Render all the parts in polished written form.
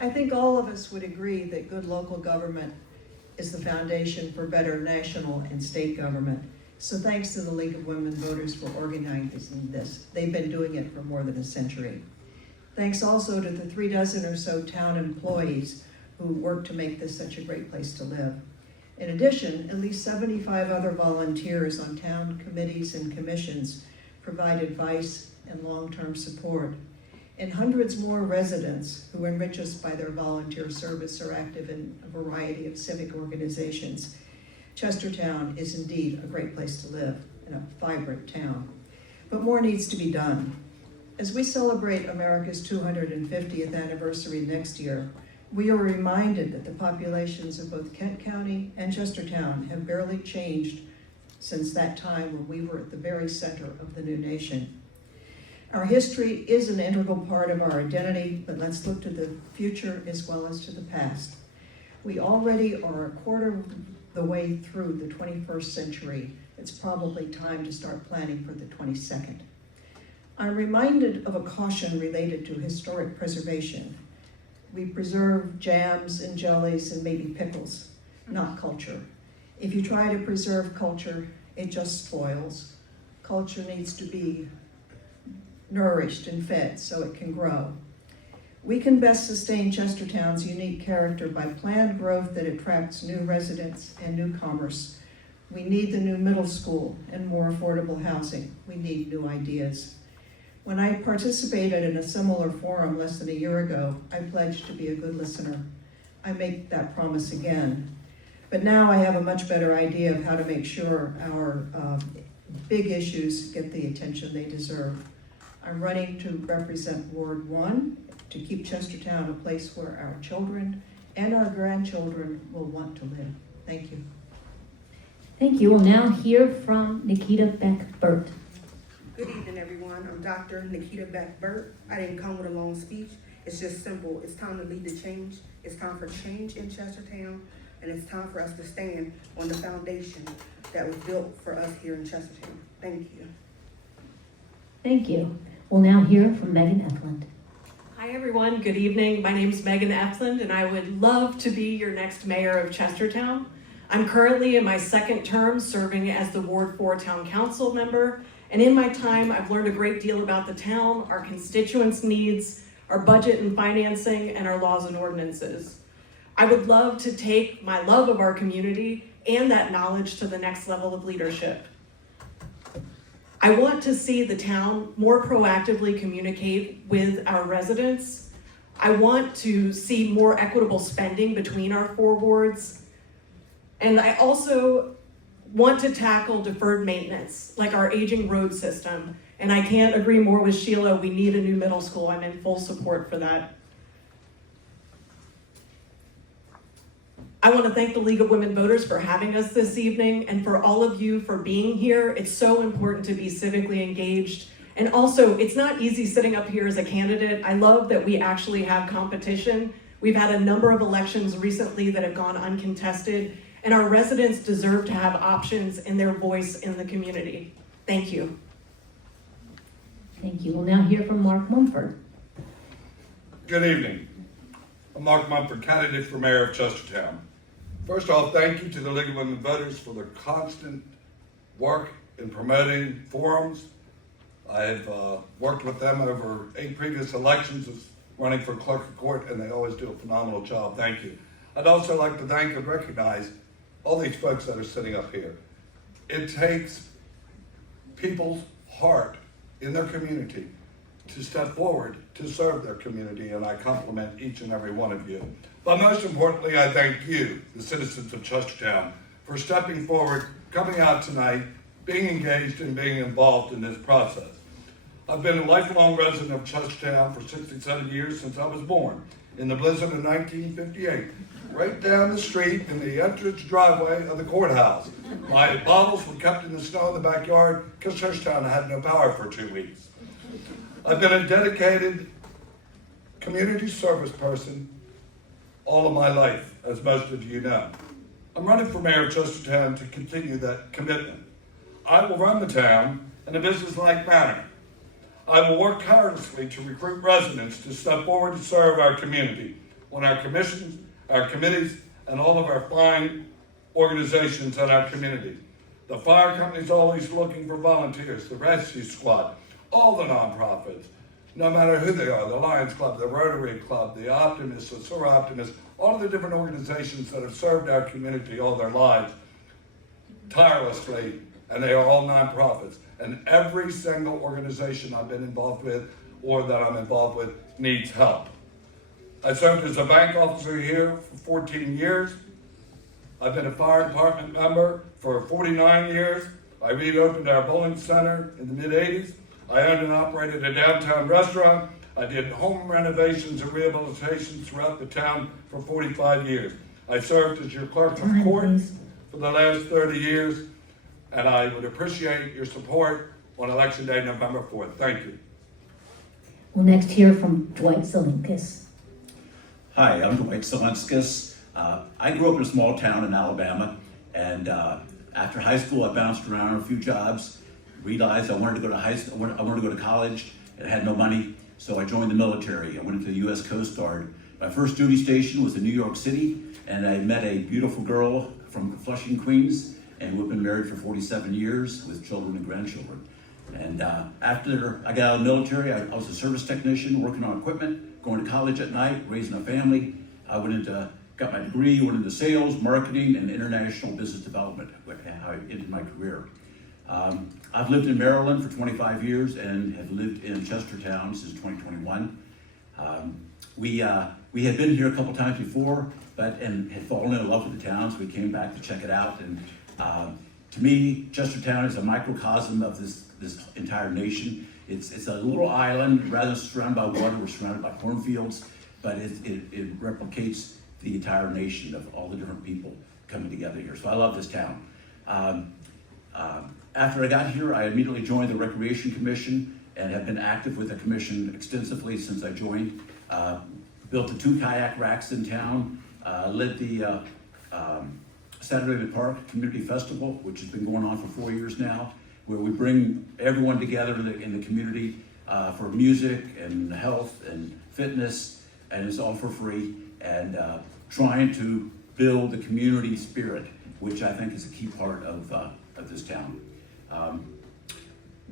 I think all of us would agree that good local government is the foundation for better national and state government. So thanks to the League of Women Voters for organizing this. They've been doing it for more than a century. Thanks also to the 36 or so town employees who work to make this such a great place to live. In addition, at least 75 other volunteers on town committees and commissions provide advice and long-term support. And hundreds more residents who enrich us by their volunteer service are active in a variety of civic organizations. Chestertown is indeed a great place to live in a vibrant town. But more needs to be done. As we celebrate America's 250th anniversary next year, we are reminded that the populations of both Kent County and Chestertown have barely changed since that time when we were at the very center of the new nation. Our history is an integral part of our identity, but let's look to the future as well as to the past. We already are a quarter of the way through the 21st century. It's probably time to start planning for the 22nd. I'm reminded of a caution related to historic preservation. We preserve jams and jellies and maybe pickles, not culture. If you try to preserve culture, it just spoils. Culture needs to be nourished and fed so it can grow. We can best sustain Chestertown's unique character by planned growth that attracts new residents and new commerce. We need the new middle school and more affordable housing. We need new ideas. When I participated in a similar forum less than a year ago, I pledged to be a good listener. I make that promise again. But now I have a much better idea of how to make sure our big issues get the attention they deserve. I'm running to represent Ward 1 to keep Chestertown a place where our children and our grandchildren will want to live. Thank you. Thank you. We'll now hear from Nikita Beck-Burt. Good evening, everyone. I'm Dr. Nikita Beck-Burt. I didn't come with a long speech. It's just simple. It's time to lead the change. It's time for change in Chestertown, and it's time for us to stand on the foundation that was built for us here in Chestertown. Thank you. Thank you. We'll now hear from Megan Efland. Hi everyone, good evening. My name is Megan Efland and I would love to be your next mayor of Chestertown. I'm currently in my second term serving as the Ward 4 Town Council member, and in my time I've learned a great deal about the town, our constituents' needs, our budget and financing, and our laws and ordinances. I would love to take my love of our community and that knowledge to the next level of leadership. I want to see the town more proactively communicate with our residents. I want to see more equitable spending between our 4 wards. And I also want to tackle deferred maintenance, like our aging road system. And I can't agree more with Sheila, we need a new middle school. I'm in full support for that. I want to thank the League of Women Voters for having us this evening and for all of you for being here. It's so important to be civically engaged. And also, it's not easy sitting up here as a candidate. I love that we actually have competition. We've had a number of elections recently that have gone uncontested, and our residents deserve to have options and their voice in the community. Thank you. Thank you. We'll now hear from Mark Mumford. Good evening. I'm Mark Mumford, candidate for mayor of Chestertown. First off, thank you to the League of Women Voters for their constant work in promoting forums. I've worked with them over 8 previous elections as running for clerk of court, and they always do a phenomenal job. Thank you. I'd also like to thank and recognize all these folks that are sitting up here. It takes people's heart in their community to step forward to serve their community, and I compliment each and every one of you. But most importantly, I thank you, the citizens of Chestertown, for stepping forward, coming out tonight, being engaged and being involved in this process. I've been a lifelong resident of Chestertown for 67 years since I was born in the blizzard of 1958, right down the street in the entrance driveway of the courthouse. My bottles were kept in the snow in the backyard because Chestertown had no power for 2 weeks. I've been a dedicated community service person all of my life, as most of you know. I'm running for mayor of Chestertown to continue that commitment. I will run the town in a business-like manner. I will work tirelessly to recruit residents to step forward to serve our community. on our commissions, our committees, and all of our fine organizations in our community. The fire company's always looking for volunteers, the rescue squad, all the nonprofits, no matter who they are, the Lions Club, the Rotary Club, the Optimists, the Soar Optimists, all of the different organizations that have served our community all their lives tirelessly, and they are all nonprofits. And every single organization I've been involved with or that I'm involved with needs help. I served as a bank officer here for 14 years. I've been a fire department member for 49 years. I reopened our bowling center in the mid-'80s. I owned and operated a downtown restaurant. I did home renovations and rehabilitation throughout the town for 45 years. I served as your clerk of court for the last 30 years, and I would appreciate your support on Election Day, November 4th. Thank you. We'll next hear from Dwight Zelinkis. Hi, I'm Dwight Zelenskis. I grew up in a small town in Alabama, and after high school, I bounced around a few jobs, realized I wanted to go to I wanted to go to college, and I had no money, so I joined the military. I went into the U.S. Coast Guard. My first duty station was in New York City, and I met a beautiful girl from Flushing, Queens, and we've been married for 47 years with children and grandchildren. And after I got out of the military, I was a service technician working on equipment, going to college at night, raising a family. I got my degree, went into sales, marketing, and international business development, how I ended my career. I've lived in Maryland for 25 years and have lived in Chestertown since 2021. We had been here a couple times before, and had fallen in love with the town, so we came back to check it out. And to me, Chestertown is a microcosm of this entire nation. It's a little island, rather than surrounded by water, we're surrounded by cornfields, but it replicates the entire nation of all the different people coming together here. So I love this town. After I got here, I immediately joined the Recreation Commission and have been active with the commission extensively since I joined. Built the 2 kayak racks in town, led the Saturday in the Park Community Festival, which has been going on for 4 years now, where we bring everyone together in the community for music and health and fitness, and it's all for free, and trying to build the community spirit, which I think is a key part of this town.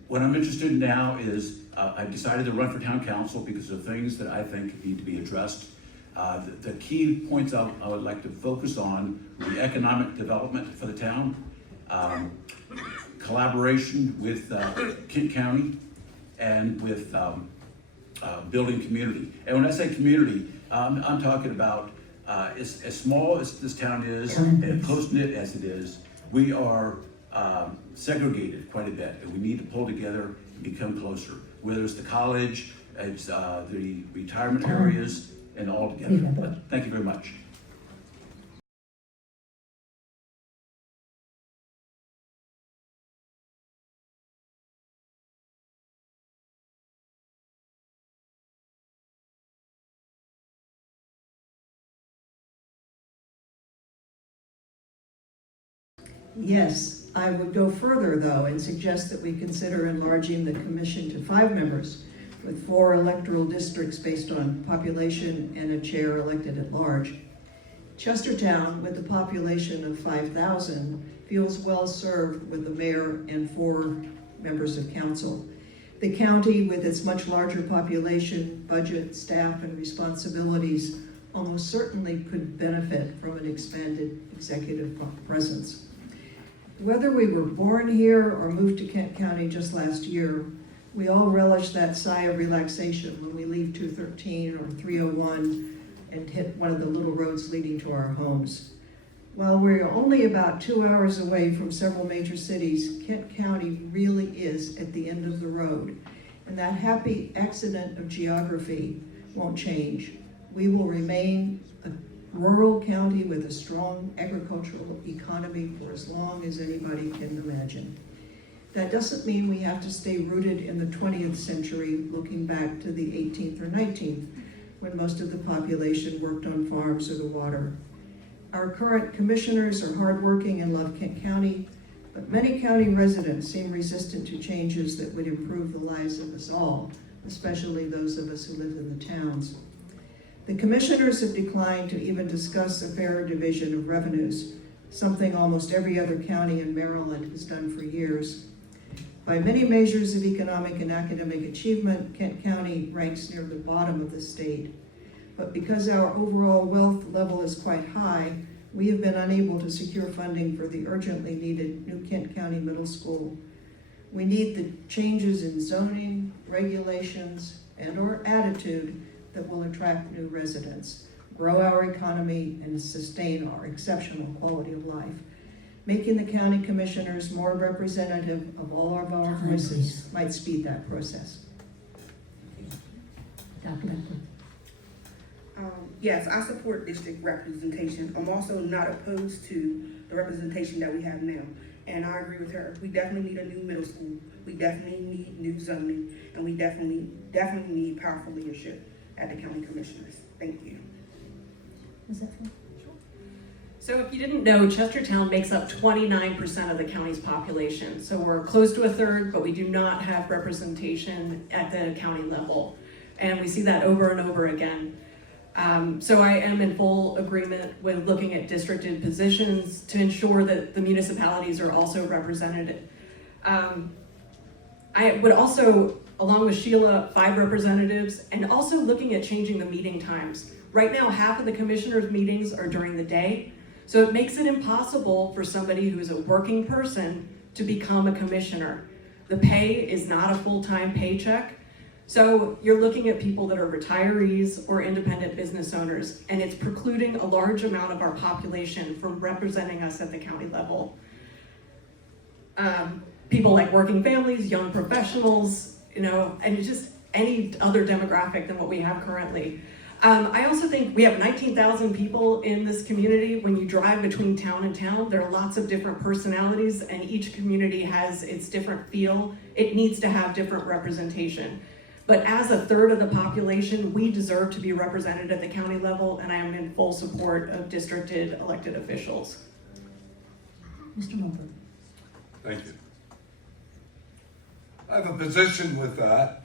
What I'm interested in now is I've decided to run for town council because of things that I think need to be addressed. The key points I would like to focus on are the economic development for the town, collaboration with Kent County, and with building community. And when I say community, I'm talking about as small as this town is and close-knit as it is, we are segregated quite a bit, and we need to pull together and become closer, whether it's the college, it's the retirement areas, and all together. But thank you very much. Yes, I would go further though and suggest that we consider enlarging the commission to 5 members with 4 electoral districts based on population and a chair elected at large. Chestertown, with a population of 5,000, feels well served with the mayor and 4 members of council. The county, with its much larger population, budget, staff, and responsibilities, almost certainly could benefit from an expanded executive presence. Whether we were born here or moved to Kent County just last year, we all relish that sigh of relaxation when we leave 213 or 301 and hit one of the little roads leading to our homes. While we're only about 2 hours away from several major cities, Kent County really is at the end of the road, and that happy accident of geography won't change. We will remain a rural county with a strong agricultural economy for as long as anybody can imagine. That doesn't mean we have to stay rooted in the 20th century, looking back to the 18th or 19th, when most of the population worked on farms or the water. Our current commissioners are hardworking and love Kent County, but many county residents seem resistant to changes that would improve the lives of us all, especially those of us who live in the towns. The commissioners have declined to even discuss a fair division of revenues, something almost every other county in Maryland has done for years. By many measures of economic and academic achievement, Kent County ranks near the bottom of the state. But because our overall wealth level is quite high, we have been unable to secure funding for the urgently needed new Kent County Middle School. We need the changes in zoning, regulations, and/or attitude that will attract new residents, grow our economy, and sustain our exceptional quality of life. Making the county commissioners more representative of all of our voices might speed that process. Dr. Beckman. Yes, I support district representation. I'm also not opposed to the representation that we have now. And I agree with her. We definitely need a new middle school. We definitely need new zoning. And we definitely need powerful leadership at the county commissioners. Thank you. Is that fair? So if you didn't know, Chestertown makes up 29% of the county's population. So we're close to a third, but we do not have representation at the county level. And we see that over and over again. So I am in full agreement with looking at districted positions to ensure that the municipalities are also represented. I would also, along with Sheila, 5 representatives, and also looking at changing the meeting times. Right now, half of the commissioners' meetings are during the day, so it makes it impossible for somebody who is a working person to become a commissioner. The pay is not a full-time paycheck, so you're looking at people that are retirees or independent business owners, and it's precluding a large amount of our population from representing us at the county level. People like working families, young professionals, and just any other demographic than what we have currently. I also think we have 19,000 people in this community. When you drive between town and town, there are lots of different personalities, and each community has its different feel. It needs to have different representation. But as a third of the population, we deserve to be represented at the county level, and I am in full support of districted elected officials. Mr. Mulder. Thank you. I have a position with that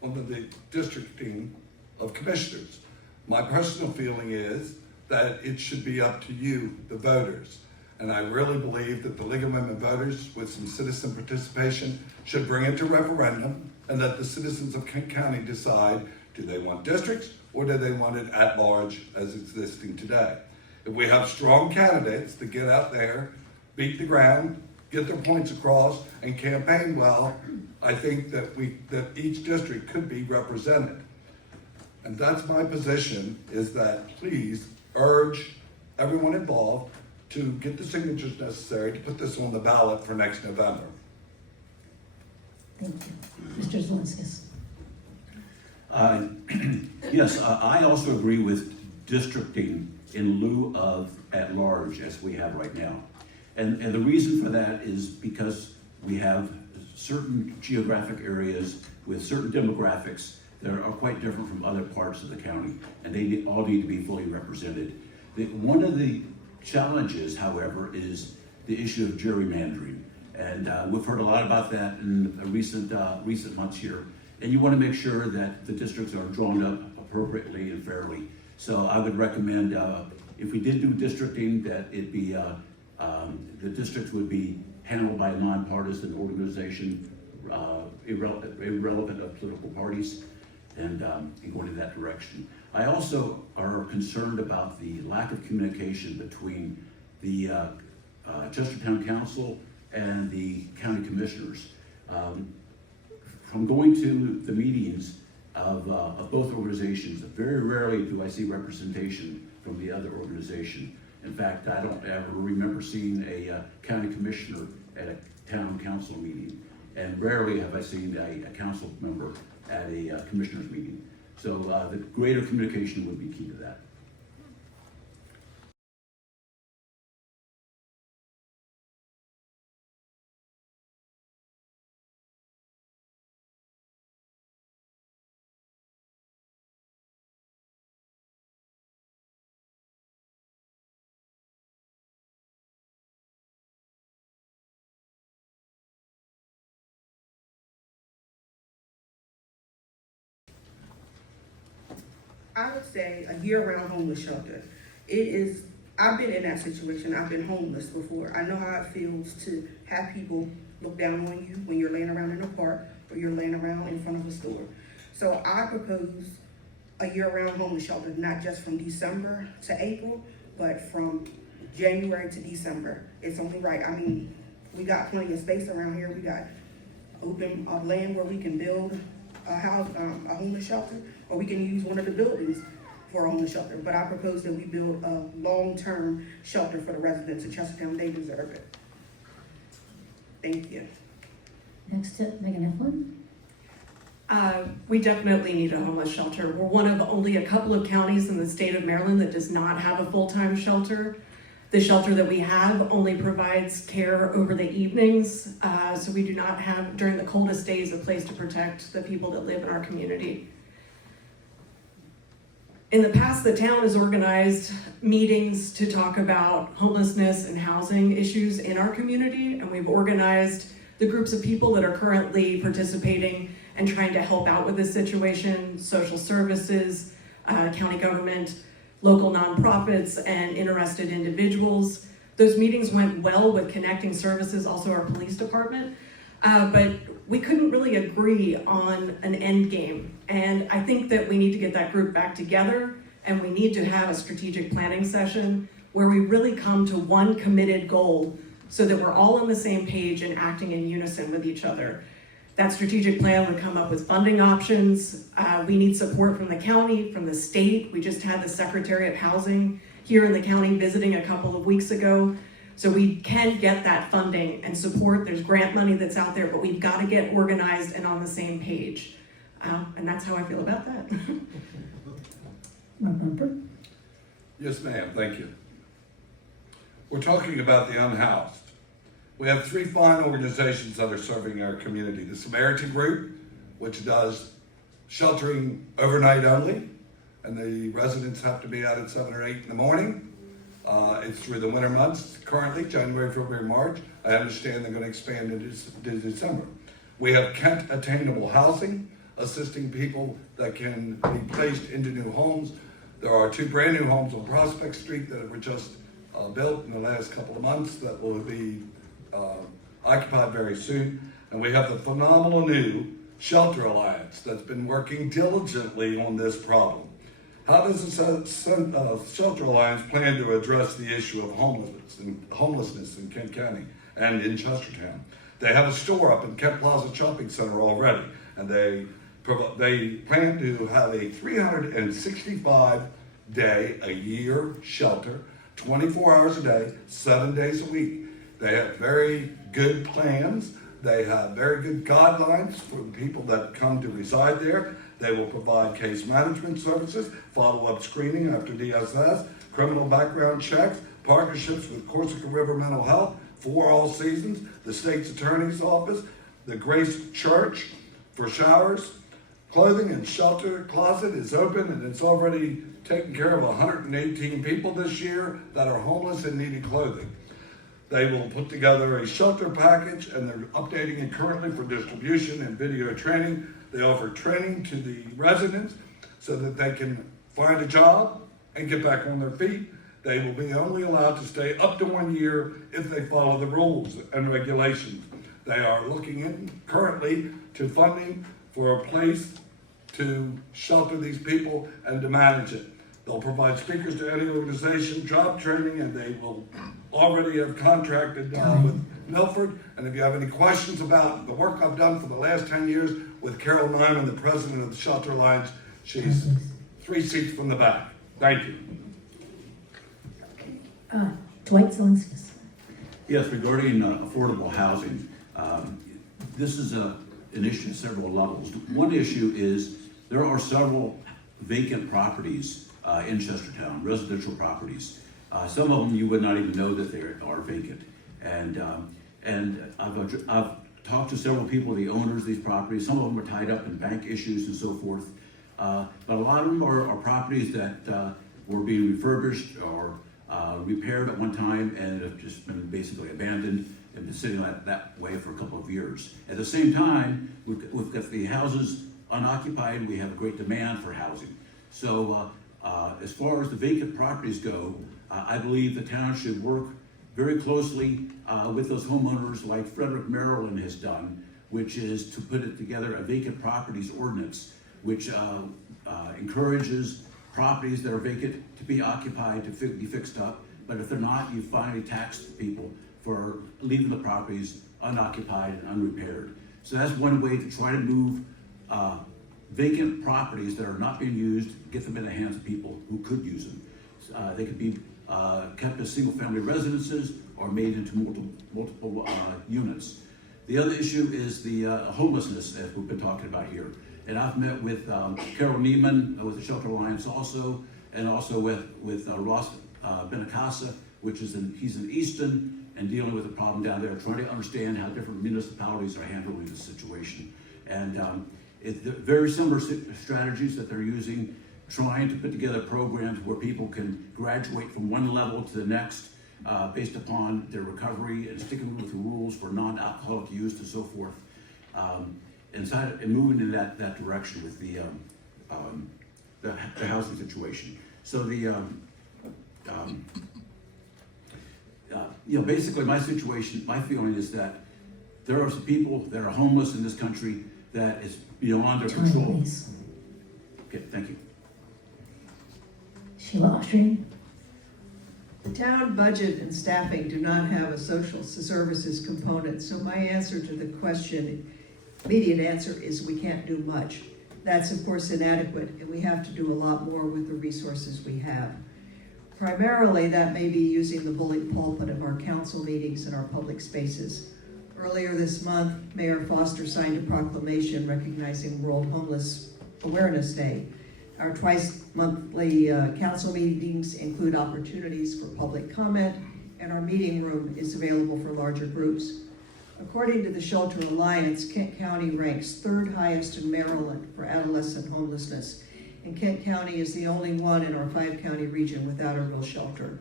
on the districting of commissioners. My personal feeling is that it should be up to you, the voters. And I really believe that the League of Women Voters, with some citizen participation, should bring it to referendum, and let the citizens of Kent County decide, do they want districts or do they want it at large as existing today? If we have strong candidates that get out there, beat the ground, get their points across, and campaign well, I think that each district could be represented. And that's my position, is that please urge everyone involved to get the signatures necessary to put this on the ballot for next November. Thank you. Mr. Zelinskis. Yes, I also agree with districting in lieu of at large as we have right now. And the reason for that is because we have certain geographic areas with certain demographics that are quite different from other parts of the county, and they all need to be fully represented. One of the challenges, however, is the issue of gerrymandering. And we've heard a lot about that in recent months here. And you want to make sure that the districts are drawn up appropriately and fairly. So I would recommend, if we did do districting, that it be, the districts would be handled by a nonpartisan organization, irrelevant of political parties, and going in that direction. I also are concerned about the lack of communication between the Chestertown Council and the county commissioners. From going to the meetings of both organizations, very rarely do I see representation from the other organization. In fact, I don't ever remember seeing a county commissioner at a town council meeting, and rarely have I seen a council member at a commissioner's meeting. So the greater communication would be key to that. I would say a year-round homeless shelter. I've been in that situation. I've been homeless before. I know how it feels to have people look down on you when you're laying around in a park or you're laying around in front of a store. So I propose a year-round homeless shelter, not just from December to April, but from January to December. It's only right. I mean, we got plenty of space around here. We got open land where we can build a house, a homeless shelter, or we can use one of the buildings for a homeless shelter. But I propose that we build a long-term shelter for the residents of Chestertown. They deserve it. Thank you. Next to Megan Eflin. We definitely need a homeless shelter. We're one of only a couple of counties in the state of Maryland that does not have a full-time shelter. The shelter that we have only provides care over the evenings, so we do not have, during the coldest days, a place to protect the people that live in our community. In the past, the town has organized meetings to talk about homelessness and housing issues in our community, and we've organized the groups of people that are currently participating and trying to help out with this situation: social services, county government, local nonprofits, and interested individuals. Those meetings went well with connecting services, also our police department, but we couldn't really agree on an end game. And I think that we need to get that group back together, and we need to have a strategic planning session where we really come to one committed goal so that we're all on the same page and acting in unison with each other. That strategic plan would come up with funding options. We need support from the county, from the state. We just had the Secretary of Housing here in the county visiting a couple of weeks ago. So we can get that funding and support. There's grant money that's out there, but we've got to get organized and on the same page. And that's how I feel about that. Mark Bumper. Yes, ma'am, thank you. We're talking about the unhoused. We have three fine organizations that are serving our community. The Samaritan Group, which does sheltering overnight only, and the residents have to be out at 7 or 8 in the morning. It's through the winter months currently, January, February, March. I understand they're going to expand into December. We have Kent Attainable Housing, assisting people that can be placed into new homes. There are 2 brand new homes on Prospect Street that were just built in the last couple of months that will be occupied very soon. And we have the phenomenal new Shelter Alliance that's been working diligently on this problem. How does the Shelter Alliance plan to address the issue of homelessness in Kent County and in Chestertown? They have a store up in Kent Plaza Shopping Center already, and they plan to have a 365-day-a-year shelter, 24 hours a day, 7 days a week. They have very good plans. They have very good guidelines for the people that come to reside there. They will provide case management services, follow-up screening after DSS, criminal background checks, partnerships with Corsica River Mental Health for all seasons, the state's attorney's office, the Grace Church for showers, clothing and shelter closet is open, and it's already taken care of 118 people this year that are homeless and needing clothing. They will put together a shelter package, and they're updating it currently for distribution and video training. They offer training to the residents so that they can find a job and get back on their feet. They will be only allowed to stay up to 1 year if they follow the rules and regulations. They are looking in currently to funding for a place to shelter these people and to manage it. They'll provide speakers to any organization, job training, and they will already have contracted with Milford. And if you have any questions about the work I've done for the last 10 years with Carol Nyman, the president of the Shelter Alliance, she's 3 seats from the back. Thank you. Dwight Zelenskis. Yes, regarding affordable housing, this is an issue at several levels. One issue is there are several vacant properties in Chestertown, residential properties. Some of them you would not even know that they are vacant. And I've talked to several people, the owners of these properties. Some of them are tied up in bank issues and so forth. But a lot of them are properties that were being refurbished or repaired at one time and have just been basically abandoned and been sitting that way for a couple of years. At the same time, we've got the houses unoccupied. We have a great demand for housing. So as far as the vacant properties go, I believe the town should work very closely with those homeowners like Frederick, Maryland has done, which is to put it together a vacant properties ordinance, which encourages properties that are vacant to be occupied, to be fixed up. But if they're not, you finally tax people for leaving the properties unoccupied and unrepaired. So that's one way to try to move vacant properties that are not being used, get them in the hands of people who could use them. They could be kept as single-family residences or made into multiple units. The other issue is the homelessness, as we've been talking about here. And I've met with Carol Neiman with the Shelter Alliance also, and also with Ross Benacasa, which is he's in Easton, and dealing with a problem down there, trying to understand how different municipalities are handling this situation. And it's very similar strategies that they're using, trying to put together programs where people can graduate from one level to the next based upon their recovery and sticking with the rules for non-alcoholic use and so forth. And moving in that direction with the housing situation. So basically my situation, my feeling is that there are some people that are homeless in this country that is beyond their control. Please. Okay, thank you. Sheila Austrian. The town budget and staffing do not have a social services component, so my answer to the question, immediate answer, is we can't do much. That's of course inadequate, and we have to do a lot more with the resources we have. Primarily, that may be using the bully pulpit of our council meetings and our public spaces. Earlier this month, Mayor Foster signed a proclamation recognizing World Homeless Awareness Day. Our twice-monthly council meetings include opportunities for public comment, and our meeting room is available for larger groups. According to the Shelter Alliance, Kent County ranks third highest in Maryland for adolescent homelessness, and Kent County is the only one in our 5-county region without a real shelter.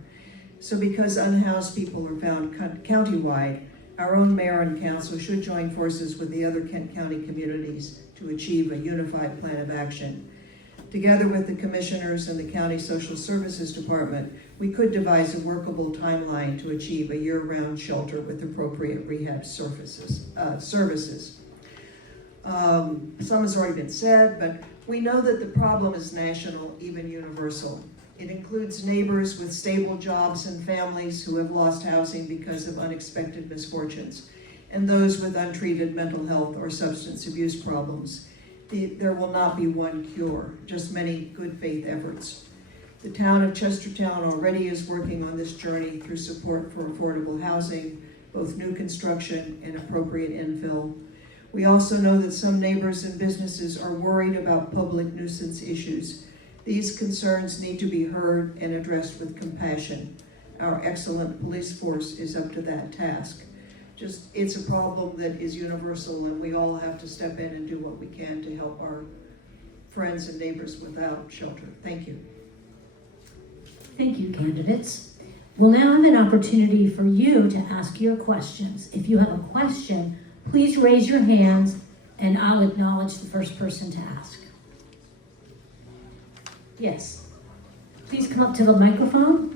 So because unhoused people are found countywide, our own mayor and council should join forces with the other Kent County communities to achieve a unified plan of action. Together with the commissioners and the county social services department, we could devise a workable timeline to achieve a year-round shelter with appropriate rehab services. Some has already been said, but we know that the problem is national, even universal. It includes neighbors with stable jobs and families who have lost housing because of unexpected misfortunes, and those with untreated mental health or substance abuse problems. There will not be one cure, just many good faith efforts. The town of Chestertown already is working on this journey through support for affordable housing, both new construction and appropriate infill. We also know that some neighbors and businesses are worried about public nuisance issues. These concerns need to be heard and addressed with compassion. Our excellent police force is up to that task. It's a problem that is universal, and we all have to step in and do what we can to help our friends and neighbors without shelter. Thank you. Thank you, candidates. We'll now have an opportunity for you to ask your questions. If you have a question, please raise your hands and I'll acknowledge the first person to ask. Yes. Please come up to the microphone.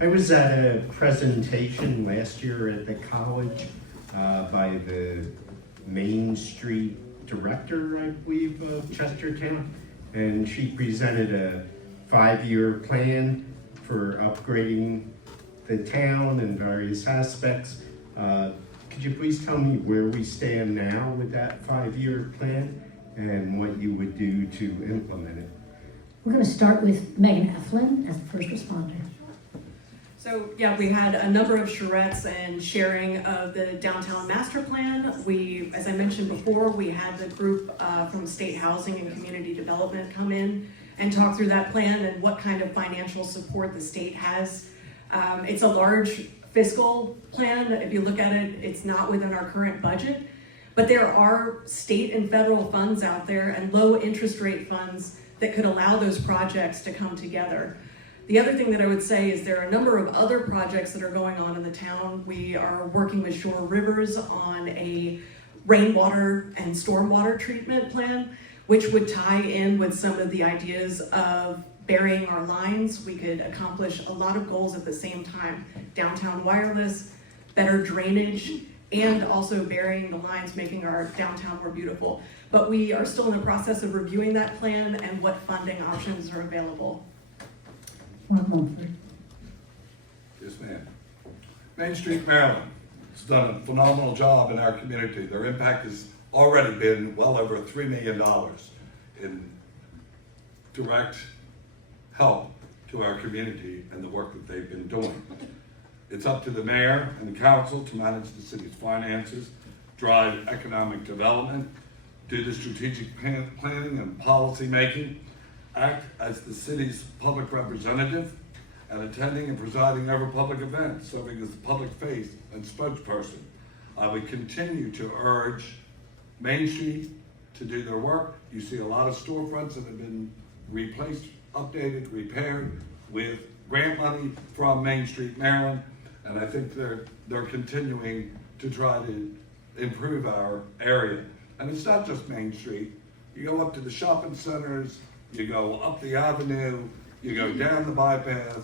I was at a presentation last year at the college by the Main Street director, I believe, of Chestertown, and she presented a 5-year plan for upgrading the town in various aspects. Could you please tell me where we stand now with that 5-year plan and what you would do to implement it? We're going to start with Megan Eflin as the first responder. So yeah, we had a number of charrettes and sharing of the downtown master plan. As I mentioned before, we had the group from State Housing and Community Development come in and talk through that plan and what kind of financial support the state has. It's a large fiscal plan. If you look at it, it's not within our current budget, but there are state and federal funds out there and low interest rate funds that could allow those projects to come together. The other thing that I would say is there are a number of other projects that are going on in the town. We are working with Shore Rivers on a rainwater and stormwater treatment plan, which would tie in with some of the ideas of burying our lines. We could accomplish a lot of goals at the same time. Downtown wireless, better drainage, and also burying the lines, making our downtown more beautiful. But we are still in the process of reviewing that plan and what funding options are available. Mark Mulford. Yes, ma'am. Main Street, Maryland has done a phenomenal job in our community. Their impact has already been well over $3 million in direct help to our community and the work that they've been doing. It's up to the mayor and the council to manage the city's finances, drive economic development, do the strategic planning and policy making, act as the city's public representative, and attending and presiding over public events, serving as the public face and spokesperson. I would continue to urge Main Street to do their work. You see a lot of storefronts that have been replaced, updated, repaired with grant money from Main Street, Maryland, and I think they're continuing to try to improve our area. And it's not just Main Street. You go up to the shopping centers, you go up the avenue, you go down the bypass,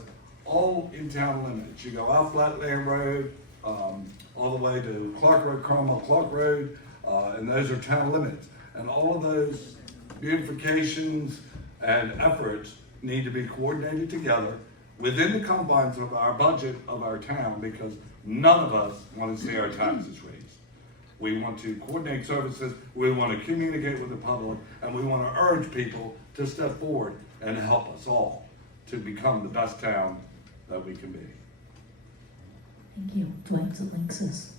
all in town limits. You go out Flatland Road, all the way to Clark Road, Cromwell Clark Road, and those are town limits. And all of those beautifications and efforts need to be coordinated together within the confines of our budget of our town, because none of us want to see our taxes raised. We want to coordinate services, we want to communicate with the public, and we want to urge people to step forward and help us all to become the best town that we can be. Thank you. Dwight Zelinskis.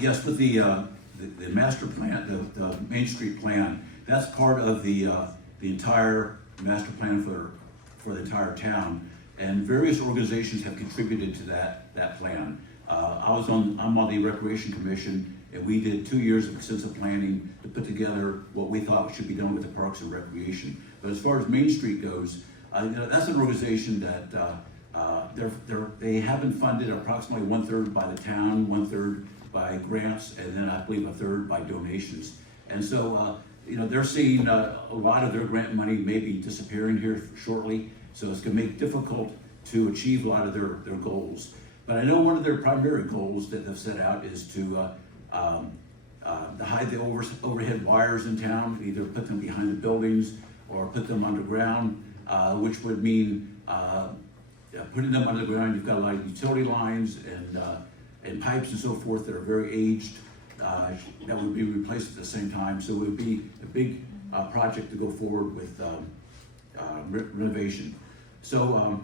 Yes, with the master plan, the Main Street plan, that's part of the entire master plan for the entire town, and various organizations have contributed to that plan. I'm on the Recreation Commission, and we did 2 years of extensive planning to put together what we thought should be done with the Parks and Recreation. But as far as Main Street goes, that's an organization that they have been funded approximately 1/3 by the town, 1/3 by grants, and then I believe 1/3 by donations. And so, they're seeing a lot of their grant money may be disappearing here shortly, so it's going to make it difficult to achieve a lot of their goals. But I know one of their primary goals that they've set out is to hide the overhead wires in town, either put them behind the buildings or put them underground, which would mean putting them underground. You've got a lot of utility lines and pipes and so forth that are very aged that would be replaced at the same time. So it would be a big project to go forward with renovation. So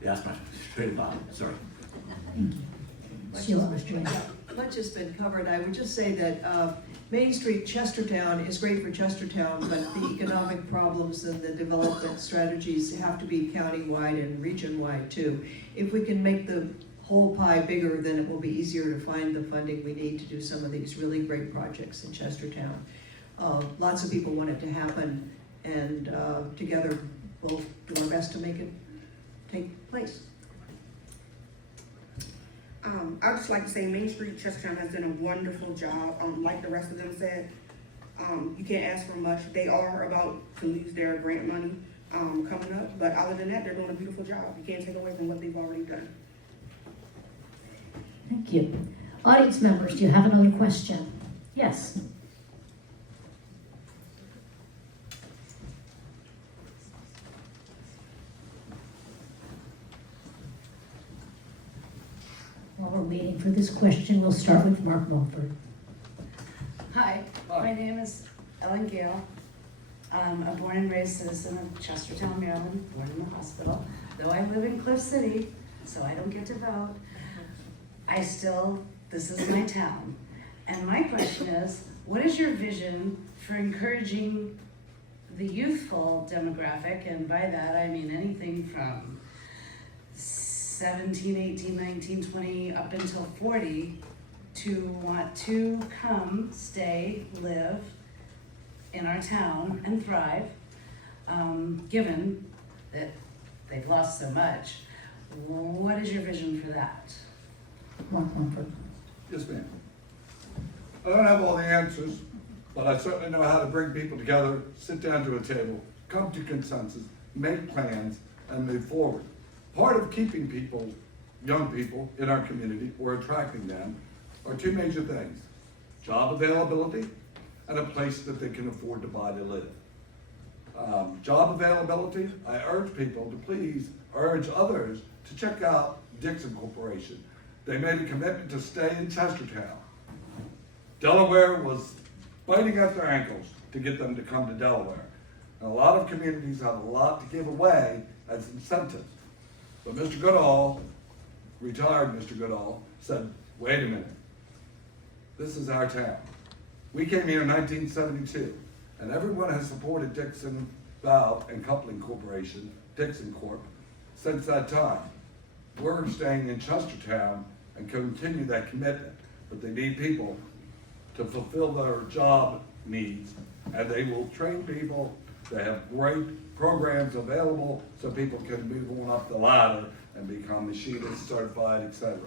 that's my straight about it. Sorry. Thank you. Sheila Oesterreich. Much has been covered. I would just say that Main Street, Chestertown is great for Chestertown, but the economic problems and the development strategies have to be countywide and region-wide too. If we can make the whole pie bigger, then it will be easier to find the funding we need to do some of these really great projects in Chestertown. Lots of people want it to happen, and together we'll do our best to make it take place. I'd just like to say Main Street, Chestertown has done a wonderful job. Like the rest of them said, you can't ask for much. They are about to lose their grant money coming up, but other than that, they're doing a beautiful job. You can't take away from what they've already done. Thank you. Audience members, do you have another question? Yes. While we're waiting for this question, we'll start with Mark Mulford. Hi, my name is Ellen Gale. I'm a born and raised citizen of Chestertown, Maryland, born in the hospital. Though I live in Cliff City, so I don't get to vote, this is my town. And my question is, what is your vision for encouraging the youthful demographic? And by that, I mean anything from 17, 18, 19, 20, up until 40, to want to come, stay, live in our town and thrive, given that they've lost so much. What is your vision for that? Mark Mumford. Yes, ma'am. I don't have all the answers, but I certainly know how to bring people together, sit down to a table, come to consensus, make plans, and move forward. Part of keeping people, young people, in our community, or attracting them, are two major things: job availability and a place that they can afford to buy to live. Job availability, I urge people to please urge others to check out Dixon Corporation. They made a commitment to stay in Chestertown. Delaware was biting at their ankles to get them to come to Delaware. And a lot of communities have a lot to give away as incentives. But Mr. Goodall, retired Mr. Goodall, said, wait a minute, this is our town. We came here in 1972, and everyone has supported Dixon Valve and Coupling Corporation, Dixon Corp, since that time. We're staying in Chestertown and continue that commitment, but they need people to fulfill their job needs, and they will train people. They have great programs available so people can move on up the ladder and become machinists, certified, etc.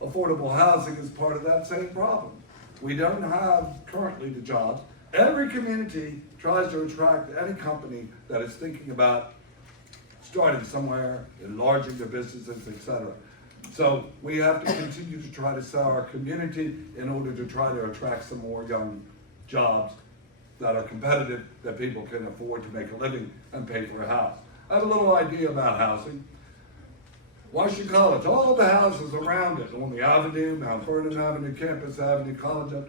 Affordable housing is part of that same problem. We don't have currently the jobs. Every community tries to attract any company that is thinking about starting somewhere, enlarging their businesses, etc. So we have to continue to try to sell our community in order to try to attract some more young jobs that are competitive, that people can afford to make a living and pay for a house. I have a little idea about housing. Washington College, all the houses around it, on the avenue, Mount Vernon Avenue, Campus Avenue, College,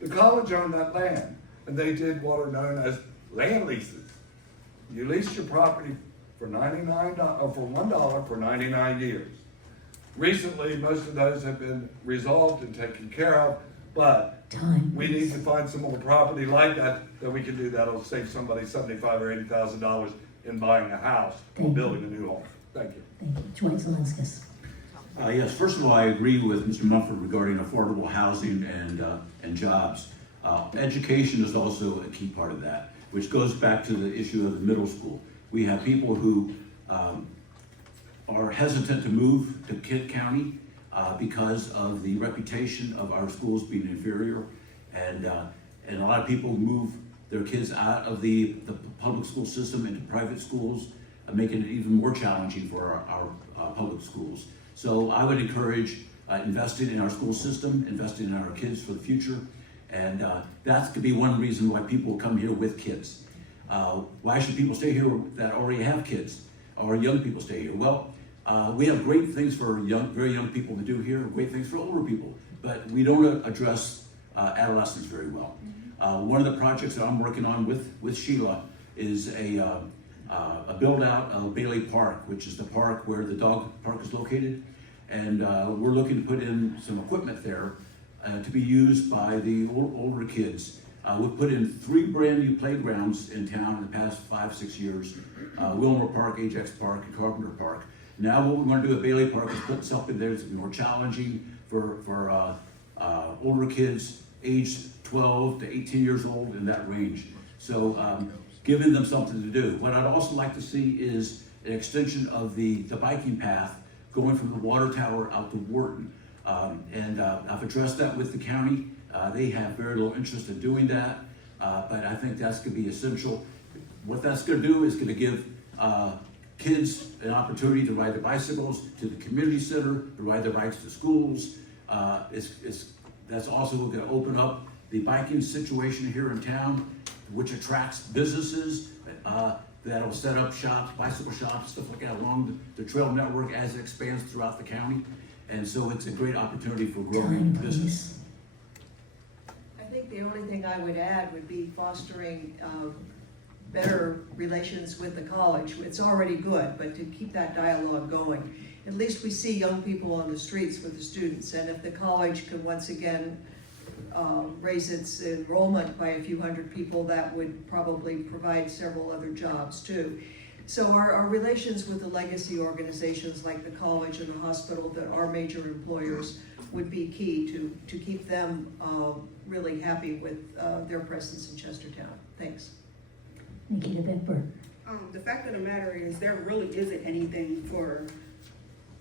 the college owned that land, and they did what are known as land leases. You lease your property for $1 for 99 years. Recently, most of those have been resolved and taken care of, but we need to find some more property like that we can do that'll save somebody $75,000 or $80,000 in buying a house or building a new home. Thank you. Thank you. Dwight Zelenskis. Yes, first of all, I agree with Mr. Mumford regarding affordable housing and jobs. Education is also a key part of that, which goes back to the issue of the middle school. We have people who are hesitant to move to Kent County because of the reputation of our schools being inferior, and a lot of people move their kids out of the public school system into private schools, making it even more challenging for our public schools. So I would encourage investing in our school system, investing in our kids for the future, and that could be one reason why people come here with kids. Why should people stay here that already have kids, or young people stay here? Well, we have great things for very young people to do here, great things for older people, but we don't address adolescents very well. One of the projects that I'm working on with Sheila is a build out of Bailey Park, which is the park where the dog park is located. And we're looking to put in some equipment there to be used by the older kids. We've put in 3 brand new playgrounds in town in the past 5-6 years. Wilmer Park, Ajax Park, and Carpenter Park. Now what we're going to do at Bailey Park is put something there that's more challenging for older kids aged 12 to 18 years old, in that range. So giving them something to do. What I'd also like to see is an extension of the biking path going from the water tower out to Wharton. I've addressed that with the county. They have very little interest in doing that, but I think that's going to be essential. What that's going to do is going to give kids an opportunity to ride their bicycles to the community center, to ride their bikes to schools. That's also going to open up the biking situation here in town, which attracts businesses that'll set up shops, bicycle shops, stuff like that along the trail network as it expands throughout the county. And so it's a great opportunity for growing business. I think the only thing I would add would be fostering better relations with the college. It's already good, but to keep that dialogue going. At least we see young people on the streets with the students, and if the college could once again raise its enrollment by a few hundred people, that would probably provide several other jobs too. So our relations with the legacy organizations like the college and the hospital that are major employers would be key to keep them really happy with their presence in Chestertown. Thanks. Nikita Beckberg. The fact of the matter is, there really isn't anything for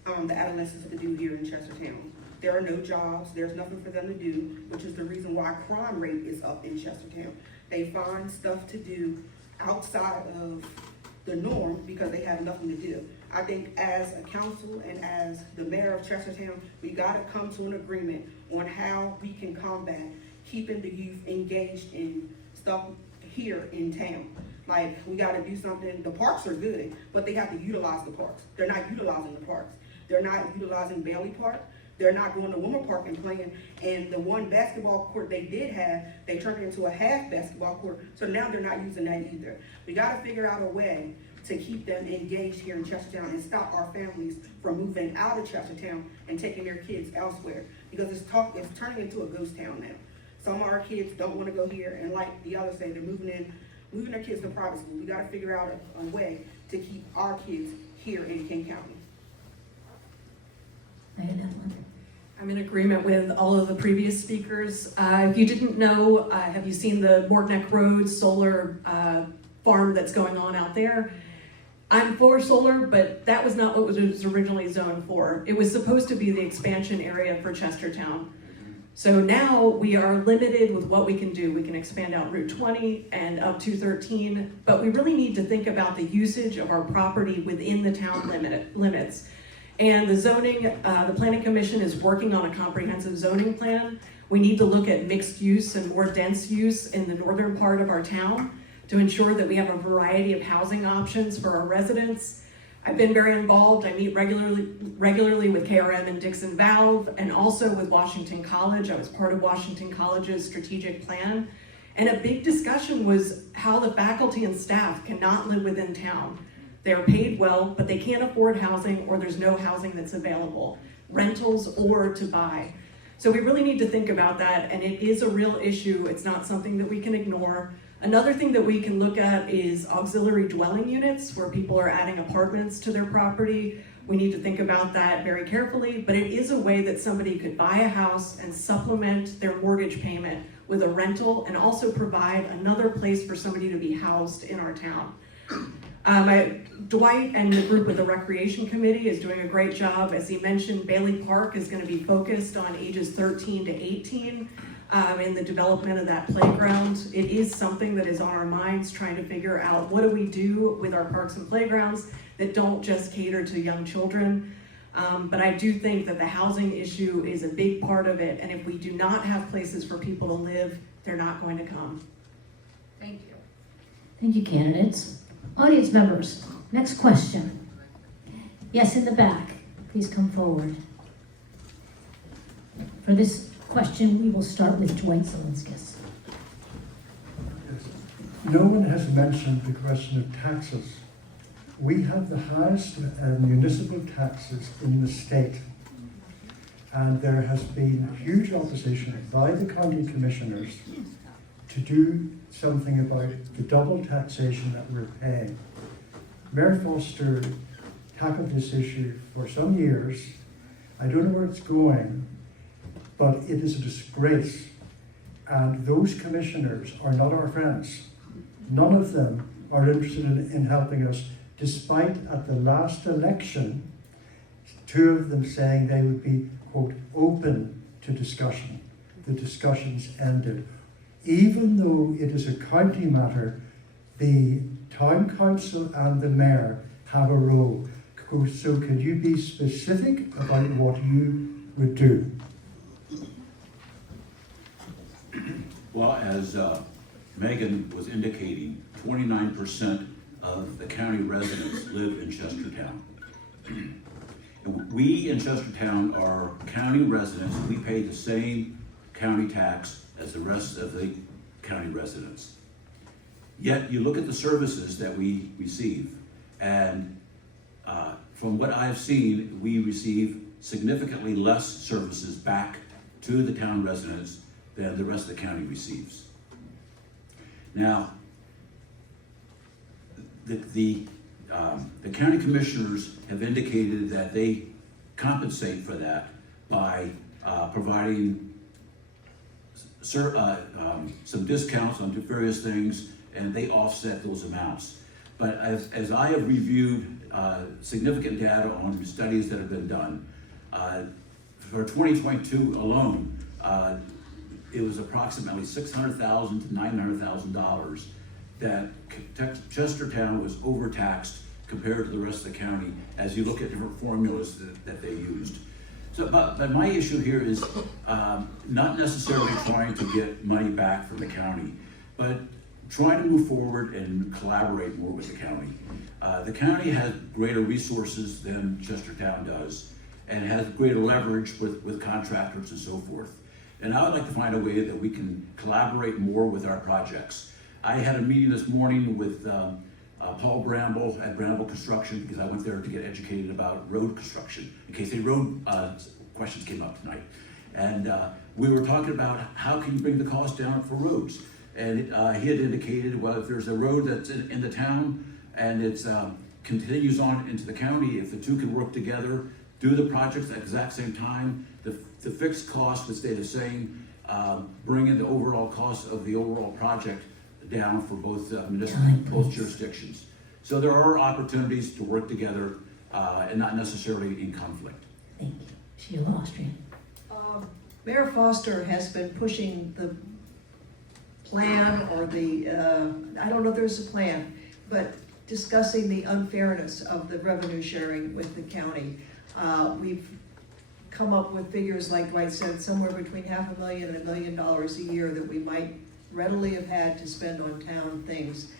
the adolescents to do here in Chestertown. There are no jobs, there's nothing for them to do, which is the reason why crime rate is up in Chestertown. They find stuff to do outside of the norm because they have nothing to do. I think as a council and as the mayor of Chestertown, we gotta come to an agreement on how we can combat keeping the youth engaged in stuff here in town. Like, we gotta do something. The parks are good, but they have to utilize the parks. They're not utilizing the parks. They're not utilizing Bailey Park. They're not going to Wilmer Park and playing. And the one basketball court they did have, they turned it into a half basketball court. So now they're not using that either. We gotta figure out a way to keep them engaged here in Chestertown and stop our families from moving out of Chestertown and taking their kids elsewhere. Because it's turning into a ghost town now. Some of our kids don't wanna go here, and like the others say, they're moving their kids to private school. We gotta figure out a way to keep our kids here in King County. Megan Evelyn. I'm in agreement with all of the previous speakers. If you didn't know, have you seen the Mortneck Road solar farm that's going on out there? I'm for solar, but that was not what it was originally zoned for. It was supposed to be the expansion area for Chestertown. So now we are limited with what we can do. We can expand out Route 20 and up to 13, but we really need to think about the usage of our property within the town limits. And the zoning, the Planning Commission is working on a comprehensive zoning plan. We need to look at mixed use and more dense use in the northern part of our town to ensure that we have a variety of housing options for our residents. I've been very involved. I meet regularly with KRM and Dixon Valve, and also with Washington College. I was part of Washington College's strategic plan. And a big discussion was how the faculty and staff cannot live within town. They're paid well, but they can't afford housing, or there's no housing that's available, rentals or to buy. So we really need to think about that, and it is a real issue. It's not something that we can ignore. Another thing that we can look at is auxiliary dwelling units, where people are adding apartments to their property. We need to think about that very carefully, but it is a way that somebody could buy a house and supplement their mortgage payment with a rental, and also provide another place for somebody to be housed in our town. Dwight and the group with the Recreation Committee is doing a great job. As he mentioned, Bailey Park is going to be focused on ages 13 to 18 in the development of that playground. It is something that is on our minds, trying to figure out what do we do with our parks and playgrounds that don't just cater to young children. But I do think that the housing issue is a big part of it, and if we do not have places for people to live, they're not going to come. Thank you. Thank you, candidates. Audience members, next question. Yes, in the back, please come forward. For this question, we will start with Dwight Zelinskis. No one has mentioned the question of taxes. We have the highest municipal taxes in the state. And there has been huge opposition by the county commissioners to do something about the double taxation that we're paying. Mayor Foster tackled this issue for some years. I don't know where it's going, but it is a disgrace. And those commissioners are not our friends. None of them are interested in helping us, despite at the last election, two of them saying they would be, quote, open to discussion. The discussions ended. Even though it is a county matter, the town council and the mayor have a role. So can you be specific about what you would do? Well, as Megan was indicating, 29% of the county residents live in Chestertown. We in Chestertown are county residents. We pay the same county tax as the rest of the county residents. Yet you look at the services that we receive, and from what I've seen, we receive significantly less services back to the town residents than the rest of the county receives. Now, The county commissioners have indicated that they compensate for that by providing some discounts on various things, and they offset those amounts. But as I have reviewed significant data on studies that have been done, for 2022 alone, it was approximately $600,000 to $900,000 that Chestertown was overtaxed compared to the rest of the county as you look at different formulas that they used. So, but my issue here is not necessarily trying to get money back from the county, but trying to move forward and collaborate more with the county. The county has greater resources than Chestertown does, and has greater leverage with contractors and so forth. And I would like to find a way that we can collaborate more with our projects. I had a meeting this morning with Paul Bramble at Bramble Construction, because I went there to get educated about road construction, in case any road questions came up tonight. And we were talking about how can you bring the cost down for roads. And he had indicated, well, if there's a road that's in the town and it continues on into the county, if the two can work together, do the projects at the exact same time, the fixed cost would stay the same, bringing the overall cost of the overall project down for both both jurisdictions. So there are opportunities to work together and not necessarily in conflict. Thank you. Sheila Austrian. Mayor Foster has been pushing the plan or the, I don't know if there's a plan, but discussing the unfairness of the revenue sharing with the county. We've come up with figures, like Dwight said, somewhere between $500,000 and $1 million a year that we might readily have had to spend on town things.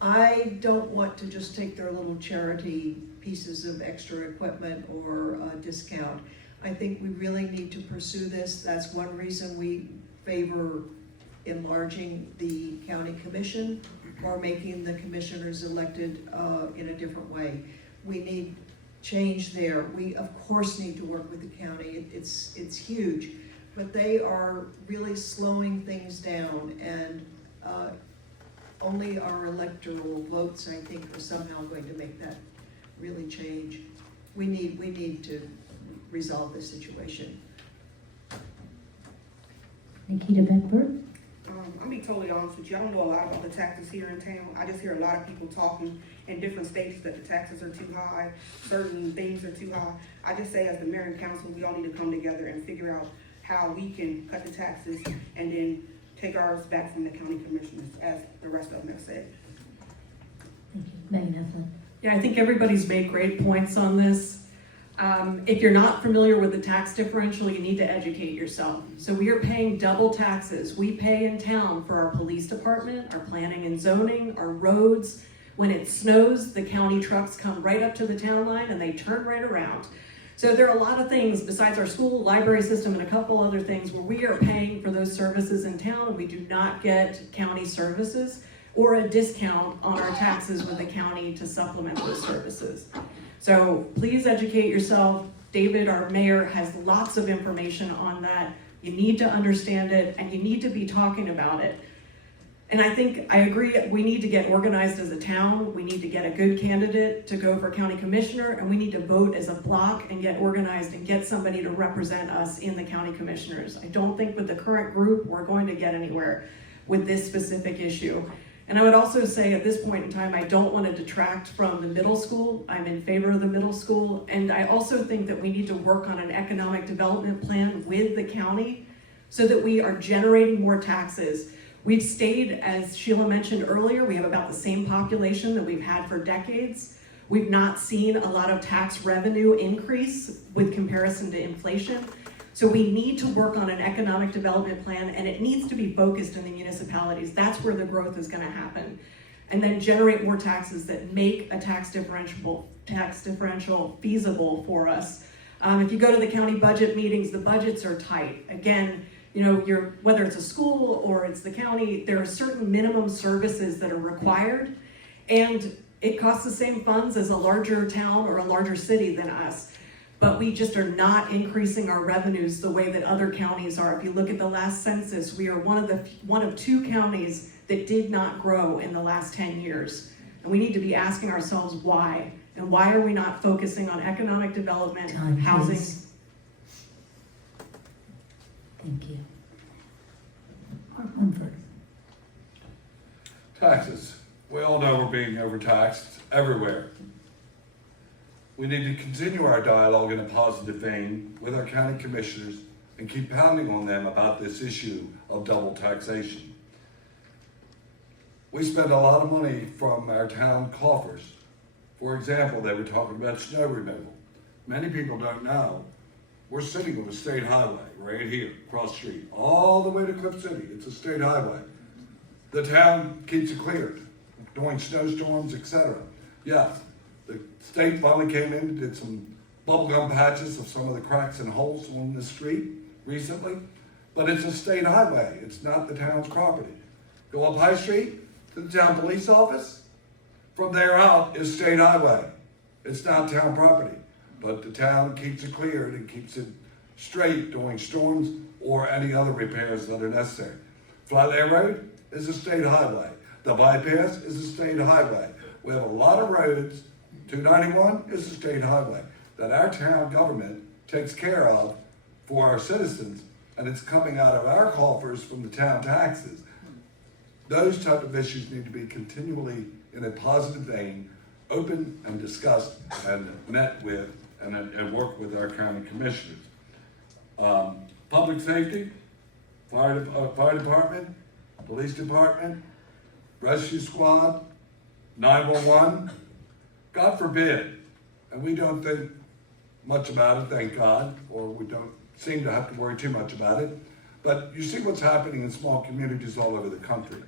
I don't want to just take their little charity pieces of extra equipment or a discount. I think we really need to pursue this. That's one reason we favor enlarging the county commission or making the commissioners elected in a different way. We need change there. We of course need to work with the county. It's huge, but they are really slowing things down, and only our electoral votes, I think, are somehow going to make that really change. We need to resolve this situation. Nikita Beckberg. I'll be totally honest with you, I don't know a lot about the taxes here in town. I just hear a lot of people talking in different states that the taxes are too high, certain things are too high. I just say, as the mayor and council, we all need to come together and figure out how we can cut the taxes and then take ours back from the county commissioners, as the rest of them have said. Thank you. Megan Eflin. Yeah, I think everybody's made great points on this. If you're not familiar with the tax differential, you need to educate yourself. So we are paying double taxes. We pay in town for our police department, our planning and zoning, our roads. When it snows, the county trucks come right up to the town line and they turn right around. So there are a lot of things besides our school, library system, and a couple other things where we are paying for those services in town, and we do not get county services or a discount on our taxes with the county to supplement those services. So please educate yourself. David, our mayor, has lots of information on that. You need to understand it, and you need to be talking about it. And I think I agree, we need to get organized as a town. We need to get a good candidate to go for county commissioner, and we need to vote as a block and get organized and get somebody to represent us in the county commissioners. I don't think with the current group we're going to get anywhere with this specific issue. And I would also say at this point in time, I don't want to detract from the middle school. I'm in favor of the middle school. And I also think that we need to work on an economic development plan with the county so that we are generating more taxes. We've stayed, as Sheila mentioned earlier, we have about the same population that we've had for decades. We've not seen a lot of tax revenue increase with comparison to inflation. So we need to work on an economic development plan, and it needs to be focused in the municipalities. That's where the growth is going to happen. And then generate more taxes that make a tax differential feasible for us. If you go to the county budget meetings, the budgets are tight. Again, you know, whether it's a school or it's the county, there are certain minimum services that are required, and it costs the same funds as a larger town or a larger city than us. But we just are not increasing our revenues the way that other counties are. If you look at the last census, we are one of two counties that did not grow in the last 10 years. And we need to be asking ourselves why. And why are we not focusing on economic development, Time, housing? please. Thank you. Mark Mumford. Taxes. We all know we're being overtaxed everywhere. We need to continue our dialogue in a positive vein with our county commissioners and keep pounding on them about this issue of double taxation. We spend a lot of money from our town coffers. For example, they were talking about snow removal. Many people don't know, we're sitting on a state highway right here, across the street, all the way to Cliff City. It's a state highway. The town keeps it cleared during snowstorms, etc. Yes, the state finally came in and did some bubblegum patches of some of the cracks and holes on the street recently, but it's a state highway. It's not the town's property. Go up High Street to the town police office. From there out is state highway. It's not town property, but the town keeps it cleared and keeps it straight during storms or any other repairs that are necessary. Flatley Road is a state highway. The bypass is a state highway. We have a lot of roads. 291 is a state highway that our town government takes care of for our citizens, and it's coming out of our coffers from the town taxes. Those type of issues need to be continually in a positive vein, open and discussed and met with and work with our county commissioners. Public safety, fire department, police department, rescue squad, 911, God forbid, and we don't think much about it, thank God, or we don't seem to have to worry too much about it, but you see what's happening in small communities all over the country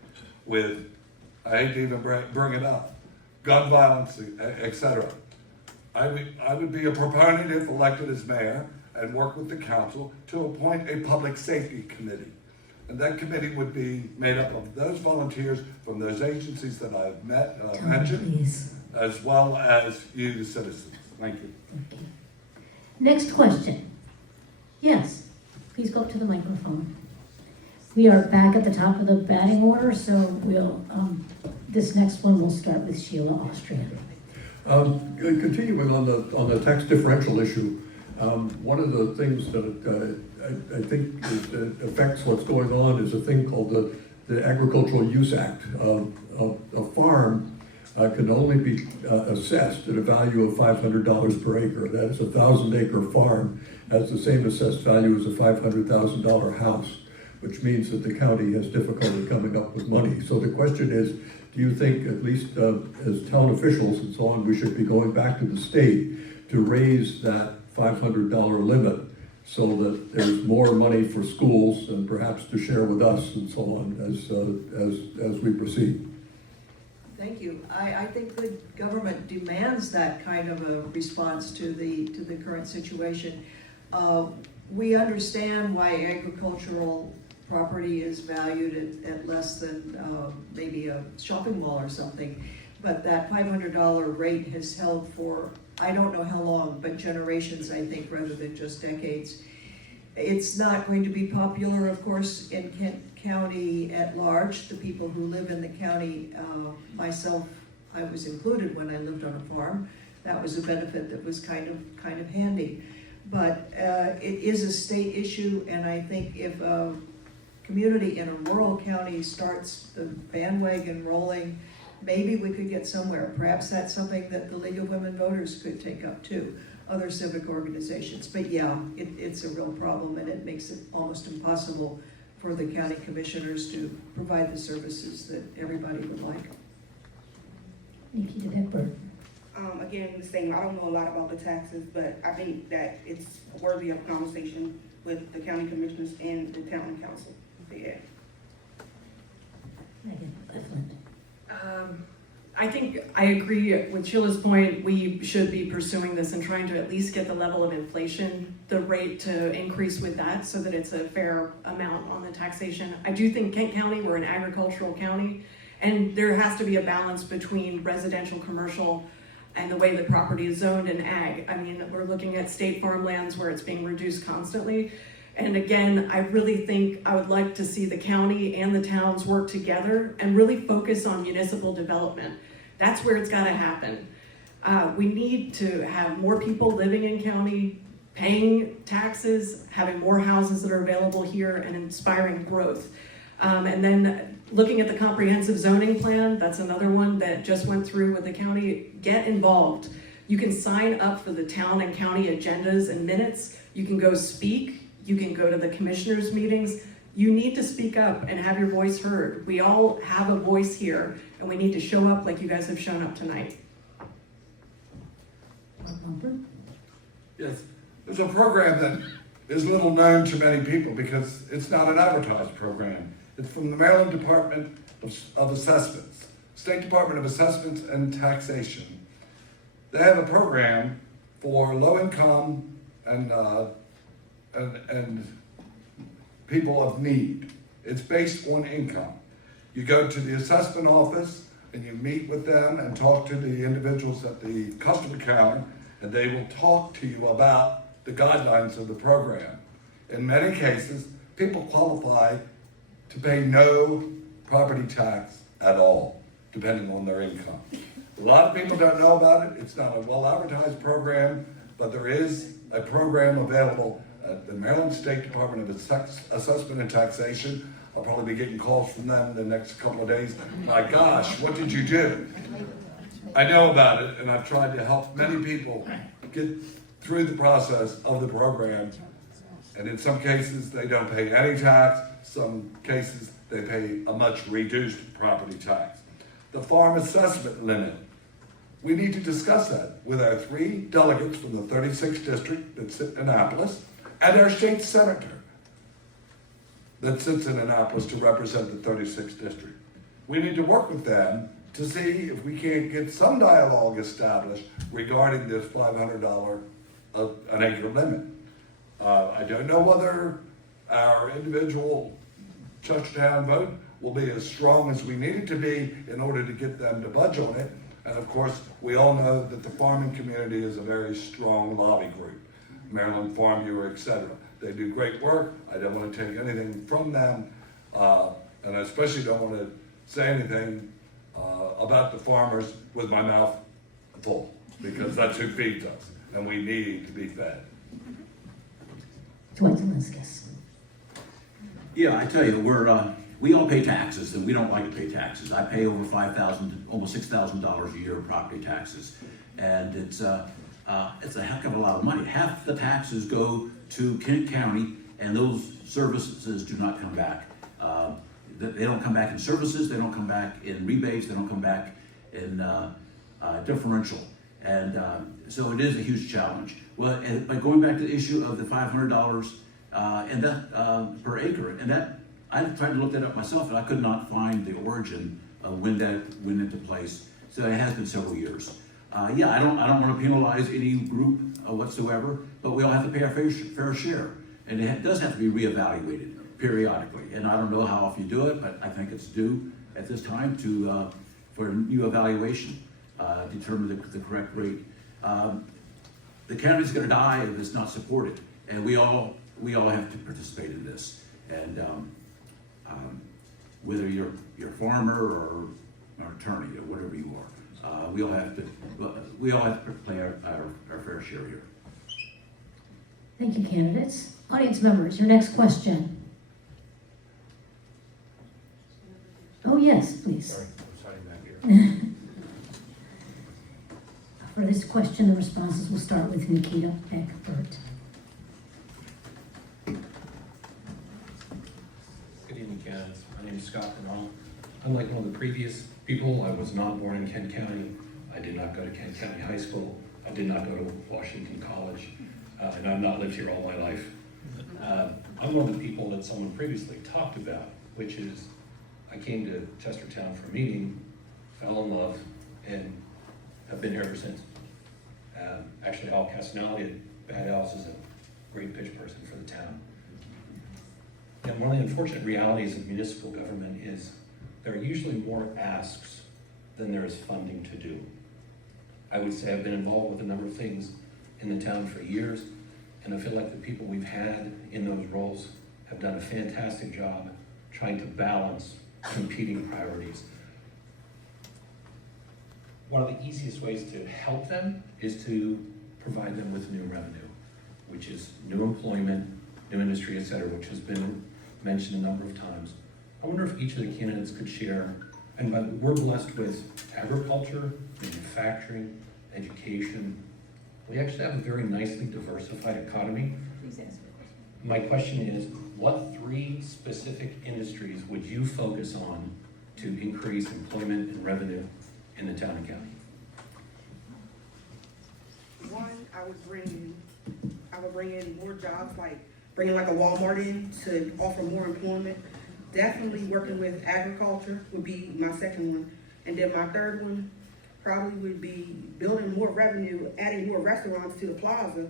with, I hate to even bring it up, gun violence, etc. I would be a proponent if elected as mayor and work with the council to appoint a public safety committee. And that committee would be made up of those volunteers from those agencies that I've mentioned, Please. as well as you, the citizens. Thank you. Thank you. Next question. Yes, please go up to the microphone. We are back at the top of the batting order, so we'll, this next one will start with Sheila Austria. Continuing on the tax differential issue, one of the things that I think affects what's going on is a thing called the Agricultural Use Act. A farm can only be assessed at a value of $500 per acre. That's a 1,000-acre farm has the same assessed value as a $500,000 house, which means that the county has difficulty coming up with money. So the question is, do you think, at least as town officials and so on, we should be going back to the state to raise that $500 limit so that there's more money for schools and perhaps to share with us and so on as we proceed? Thank you. I think good government demands that kind of a response to the current situation. We understand why agricultural property is valued at less than maybe a shopping mall or something, but that $500 rate has held for I don't know how long, but generations, I think, rather than just decades. It's not going to be popular, of course, in Kent County at large. The people who live in the county, myself, I was included when I lived on a farm. That was a benefit that was kind of handy. But it is a state issue, and I think if a community in a rural county starts the bandwagon rolling, maybe we could get somewhere. Perhaps that's something that the League of Women Voters could take up too, other civic organizations. But yeah, it's a real problem, and it makes it almost impossible for the county commissioners to provide the services that everybody would like. Nikita Beckberg. Again, the same, I don't know a lot about the taxes, but I think that it's worthy of conversation with the county commissioners and the town council. Yeah. Megan Eflin. I think I agree with Sheila's point. We should be pursuing this and trying to at least get the level of inflation, the rate to increase with that so that it's a fair amount on the taxation. I do think Kent County, we're an agricultural county, and there has to be a balance between residential, commercial, and the way the property is zoned in ag. I mean, we're looking at state farmlands where it's being reduced constantly. And again, I really think I would like to see the county and the towns work together and really focus on municipal development. That's where it's gotta happen. We need to have more people living in county, paying taxes, having more houses that are available here, and inspiring growth. And then looking at the comprehensive zoning plan, that's another one that just went through with the county. Get involved. You can sign up for the town and county agendas and minutes. You can go speak. You can go to the commissioners' meetings. You need to speak up and have your voice heard. We all have a voice here, and we need to show up like you guys have shown up tonight. Yes, there's a program that is little known to many people because it's not an advertised program. It's from the Maryland Department of Assessments, State Department of Assessments and Taxation. They have a program for low income and people of need. It's based on income. You go to the assessment office and you meet with them and talk to the individuals at the customer counter, and they will talk to you about the guidelines of the program. In many cases, people qualify to pay no property tax at all, depending on their income. A lot of people don't know about it. It's not a well-advertised program, but there is a program available at the Maryland State Department of Assessment and Taxation. I'll probably be getting calls from them in the next couple of days. My gosh, what did you do? I know about it, and I've tried to help many people get through the process of the program. And in some cases, they don't pay any tax. Some cases, they pay a much reduced property tax. The farm assessment limit. We need to discuss that with our 3 delegates from the 36th district that sit in Annapolis and our state senator that sits in Annapolis to represent the 36th district. We need to work with them to see if we can't get some dialogue established regarding this $500 an acre limit. I don't know whether our individual Chestertown vote will be as strong as we need it to be in order to get them to budge on it. And of course, we all know that the farming community is a very strong lobby group, Maryland Farm Bureau, etc. They do great work. I don't want to take anything from them, and I especially don't want to say anything about the farmers with my mouth full, because that's who feeds us, and we need to be fed. Dwight Zelenskis. Yeah, I tell you, we all pay taxes, and we don't like to pay taxes. I pay over $5,000, almost $6,000 a year of property taxes, and it's a heck of a lot of money. Half the taxes go to Kent County, and those services do not come back. They don't come back in services, they don't come back in rebates, they don't come back in differential. And so it is a huge challenge. Well, and by going back to the issue of the $500 and that per acre, and that I tried to look that up myself, and I could not find the origin of when that went into place. So it has been several years. Yeah, I don't want to penalize any group whatsoever, but we all have to pay our fair share, and it does have to be reevaluated periodically. And I don't know how often you do it, but I think it's due at this time to for a new evaluation, determine the correct rate. The county's going to die if it's not supported, and we all have to participate in this. And whether you're a farmer or an attorney or whatever you are, we all have to play our fair share here. Thank you, candidates. Audience members, your next question. Oh, yes, please. Sorry, I'm starting back here. For this question, the responses will start with Nikita Beck-Burt. Good evening, candidates. My name is Scott Bernal. Unlike one of the previous people, I was not born in Kent County. I did not go to Kent County High School. I did not go to Washington College. And I've not lived here all my life. I'm one of the people that someone previously talked about, which is I came to Chestertown for a meeting, fell in love, and have been here ever since. Actually, Al Castanelli at Bad Al's is a great pitch person for the town. And one of the unfortunate realities of municipal government is there are usually more asks than there is funding to do. I would say I've been involved with a number of things in the town for years, and I feel like the people we've had in those roles have done a fantastic job trying to balance competing priorities. one of the easiest ways to help them is to provide them with new revenue, which is new employment, new industry, et cetera, which has been mentioned a number of times. I wonder if each of the candidates could share, and we're blessed with agriculture, manufacturing, education. We actually have a very nicely diversified economy. Please answer the question. My question is, what 3 specific industries would you focus on to increase employment and revenue in the town and county? One, I would bring in more jobs, like bringing like a Walmart in to offer more employment. Definitely working with agriculture would be my second one. And then my third one probably would be building more revenue, adding more restaurants to the plaza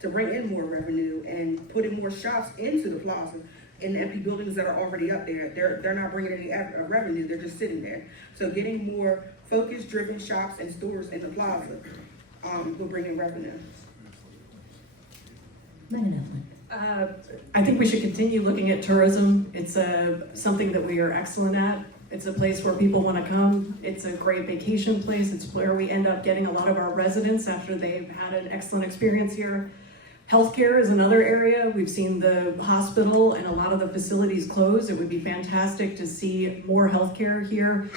to bring in more revenue, and putting more shops into the plaza in the empty buildings that are already up there. They're not bringing any revenue, they're just sitting there. So getting more focus-driven shops and stores in the plaza will bring in revenue. Megan I think we should continue looking at tourism. It's something that we are excellent at. It's a place where people want to come. It's a great vacation place. It's where we end up getting a lot of our residents after they've had an excellent experience here. Healthcare is another area. We've seen the hospital and a lot of the facilities close. It would be fantastic to see more healthcare here,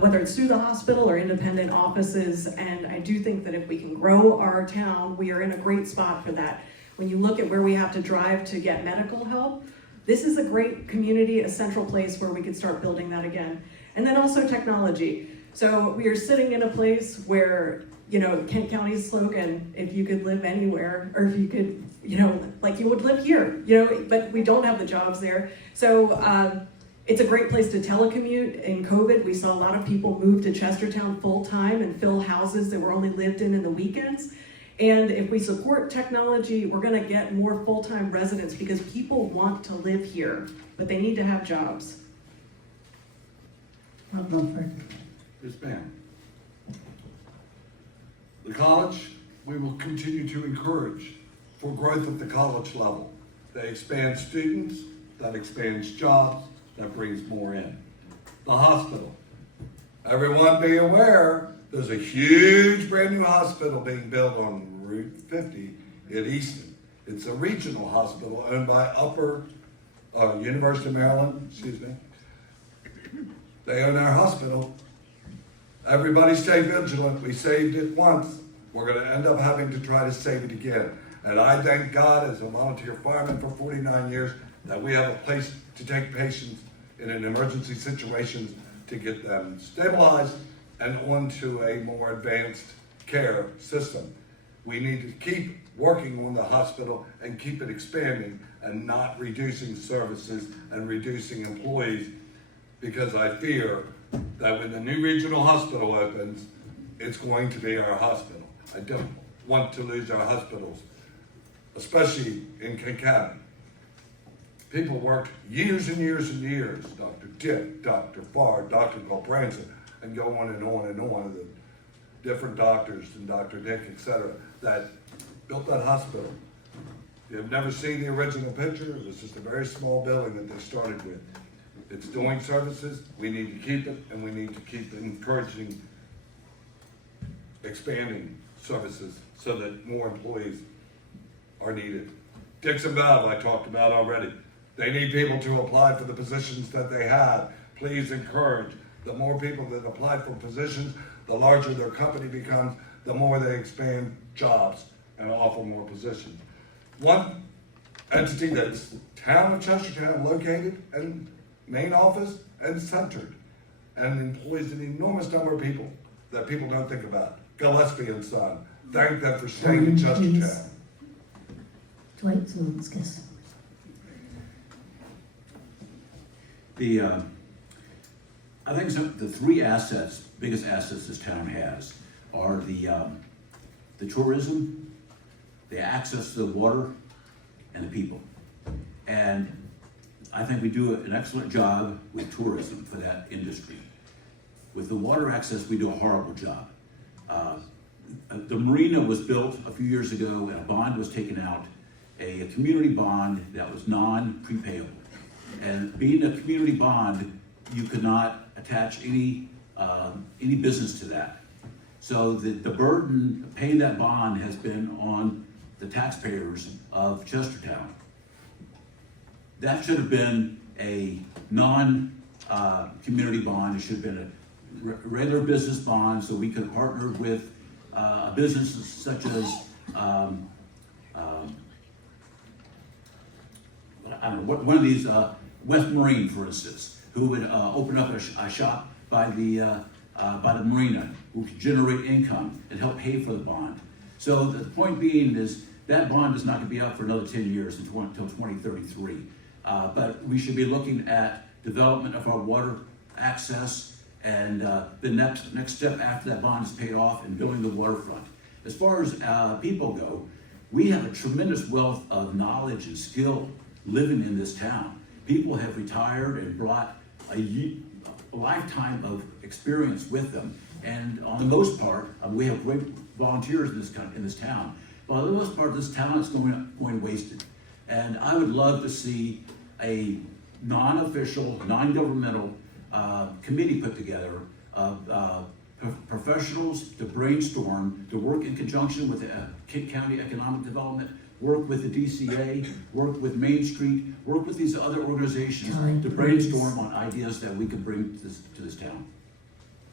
whether it's through the hospital or independent offices. And I do think that if we can grow our town, we are in a great spot for that. When you look at where we have to drive to get medical help, this is a great community, a central place where we could start building that again. And then also technology. So we are sitting in a place where, Kent County's slogan, if you could live anywhere, or if you could, like you would live here, but we don't have the jobs there. So it's a great place to telecommute. In COVID, we saw a lot of people move to Chestertown full-time and fill houses that were only lived in the weekends. And if we support technology, we're gonna get more full-time residents because people want to live here, but they need to have jobs. Rob Mumford. Yes, ma'am. The college, we will continue to encourage for growth at the college level. That expands students, that expands jobs, that brings more in. The hospital. Everyone be aware, there's a huge brand new hospital being built on Route 50 in Easton. It's a regional hospital owned by University of Maryland, They own our hospital. Everybody stay vigilant. We saved it once. We're gonna end up having to try to save it again. And I thank God as a volunteer fireman for 49 years that we have a place to take patients in an emergency situations to get them stabilized and onto a more advanced care system. We need to keep working on the hospital and keep it expanding and not reducing services and reducing employees, because I fear that when the new regional hospital opens, it's going to be our hospital. I don't want to lose our hospitals, especially in Kent County. People worked years and years and years, Dr. Dick, Dr. Farr, Dr. Gulbranson, and go on and on and on, the different doctors and Dr. Dick, etc., that built that hospital. You've never seen the original picture. It was just a very small building that they started with. It's doing services. We need to keep it, and we need to keep encouraging, expanding services so that more employees are needed. Dixon Valve, I talked about already. They need people to apply for the positions that they have. Please encourage. The more people that apply for positions, the larger their company becomes, the more they expand jobs and offer more positions. One entity that's town of Chestertown located and main office and centered and employs an enormous number of people that people don't think about. Gillespie and Son, thank them for staying in Chestertown. Dwight Zalunskis. I think the 3 biggest assets this town has are the tourism, the access to the water, and the people. And I think we do an excellent job with tourism for that industry. With the water access, we do a horrible job. The marina was built a few years ago and a bond was taken out, a community bond that was non-prepayable. And being a community bond, you could not attach any business to that. So the burden of paying that bond has been on the taxpayers of Chestertown. That should have been a non-community bond. It should have been a regular business bond, so we could partner with businesses such as I don't know, one of these, West Marine, for instance, who would open up a shop by the marina, who could generate income and help pay for the bond. So the point being is that bond is not going to be up for another 10 years until 2033. But we should be looking at development of our water access and the next step after that bond is paid off and building the waterfront. As far as people go, we have a tremendous wealth of knowledge and skill living in this town. People have retired and brought a lifetime of experience with them. And on the most part, we have great volunteers in this town. But on the most part, this talent is going wasted. And I would love to see a non-official, non-governmental committee put together of professionals to brainstorm, to work in conjunction with Kent County Economic Development, work with the DCA, work with Main Street, work with these other organizations to brainstorm on ideas that we can bring to this town.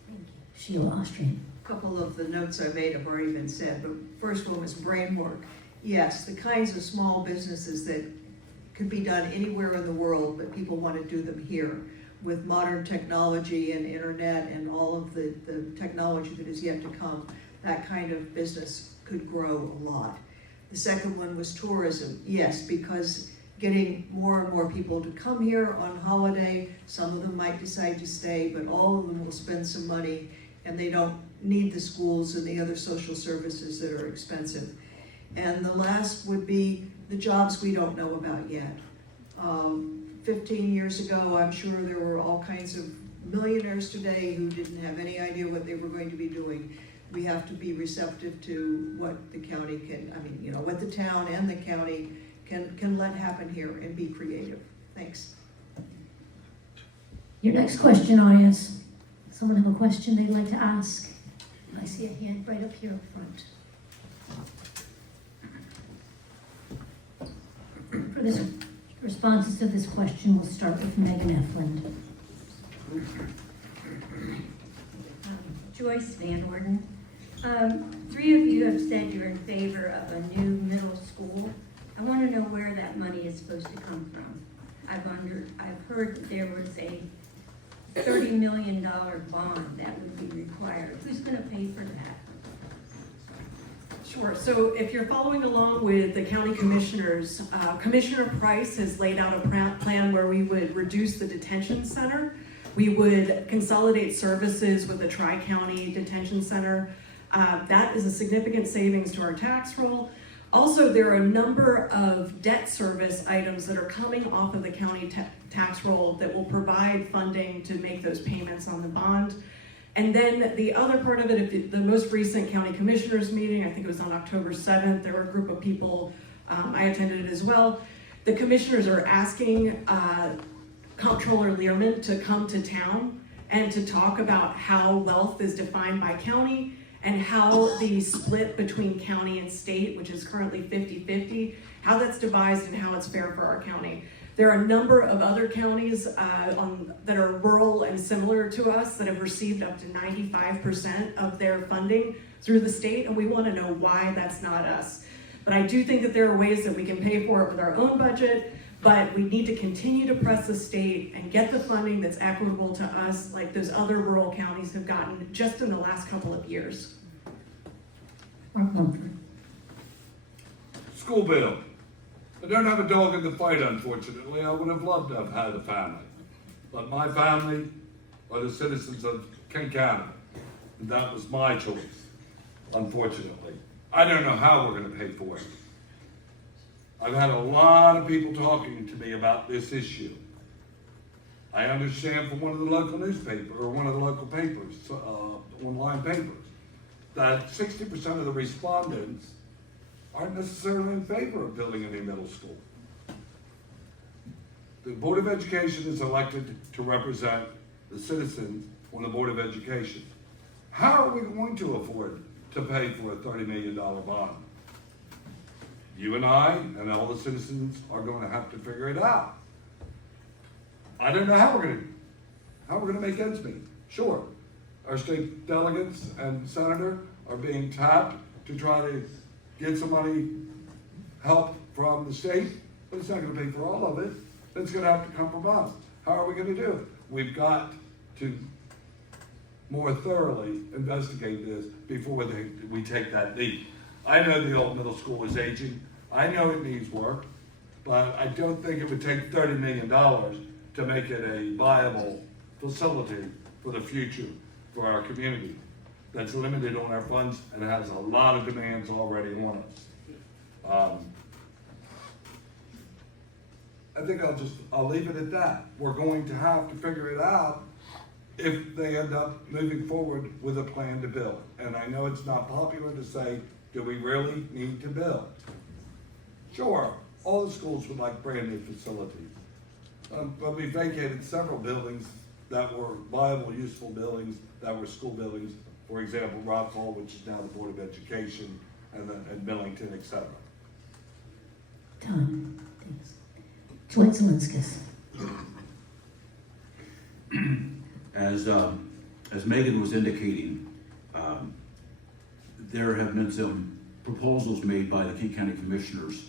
Thank you. Sheila Austrian. A couple of the notes I made have already been said, but first one was brain work. Yes, the kinds of small businesses that could be done anywhere in the world, but people want to do them here. With modern technology and internet and all of the technology that is yet to come, that kind of business could grow a lot. The second one was tourism. Yes, because getting more and more people to come here on holiday, some of them might decide to stay, but all of them will spend some money and they don't need the schools and the other social services that are expensive. And the last would be the jobs we don't know about yet. 15 years ago, I'm sure there were all kinds of millionaires today who didn't have any idea what they were going to be doing. We have to be receptive to what the county can, what the town and the county can let happen here and be creative. Thanks. Your next question, audience. Someone have a question they'd like to ask? I see a hand right up here up front. For this responses to this question, we'll start with Megan Eflin. Joyce Van Orden. Three of you have said you're in favor of a new middle school. I want to know where that money is supposed to come from. I've heard that there was a $30 million bond that would be required. Who's going to pay for that? Sure. So if you're following along with the county commissioners, Commissioner Price has laid out a plan where we would reduce the detention center. We would consolidate services with the Tri-County Detention Center. That is a significant savings to our tax roll. Also, there are a number of debt service items that are coming off of the county tax roll that will provide funding to make those payments on the bond. And then the other part of it, the most recent county commissioners meeting, I think it was on October 7th, there were a group of people, I attended it as well. The commissioners are asking Comptroller Learman to come to town and to talk about how wealth is defined by county and how the split between county and state, which is currently 50-50, how that's devised and how it's fair for our county. There are a number of other counties that are rural and similar to us that have received up to 95% of their funding through the state, and we want to know why that's not us. But I do think that there are ways that we can pay for it with our own budget, but we need to continue to press the state and get the funding that's equitable to us like those other rural counties have gotten just in the last couple of years. Mark Mumford. School bill. I don't have a dog in the fight, unfortunately. I would have loved to have had a family. But my family are the citizens of Kent County. And that was my choice, unfortunately. I don't know how we're going to pay for it. I've had a lot of people talking to me about this issue. I understand from one of the local newspapers, or one of the local papers, online papers, that 60% of the respondents aren't necessarily in favor of building a new middle school. The Board of Education is elected to represent the citizens on the Board of Education. How are we going to afford to pay for a $30 million bond? You and I and all the citizens are going to have to figure it out. I don't know how we're gonna make ends meet. Sure, our state delegates and senator are being tapped to try to get some money, help from the state, but it's not gonna pay for all of it. It's gonna have to come from us. How are we gonna do it? We've got to more thoroughly investigate this before we take that leap. I know the old middle school is aging. I know it needs work, but I don't think it would take $30 million to make it a viable facility for the future for our community that's limited on our funds and has a lot of demands already on us. I think I'll leave it at that. We're going to have to figure it out if they end up moving forward with a plan to build. And I know it's not popular to say, do we really need to build? Sure, all the schools would like brand new facilities. But we vacated several buildings that were viable, useful buildings, that were school buildings. For example, Rock Hall, which is now the Board of Education, and Millington, et cetera. Tom, thanks. Dwight Zelinskis. As Megan was indicating, there have been some proposals made by the King County Commissioners.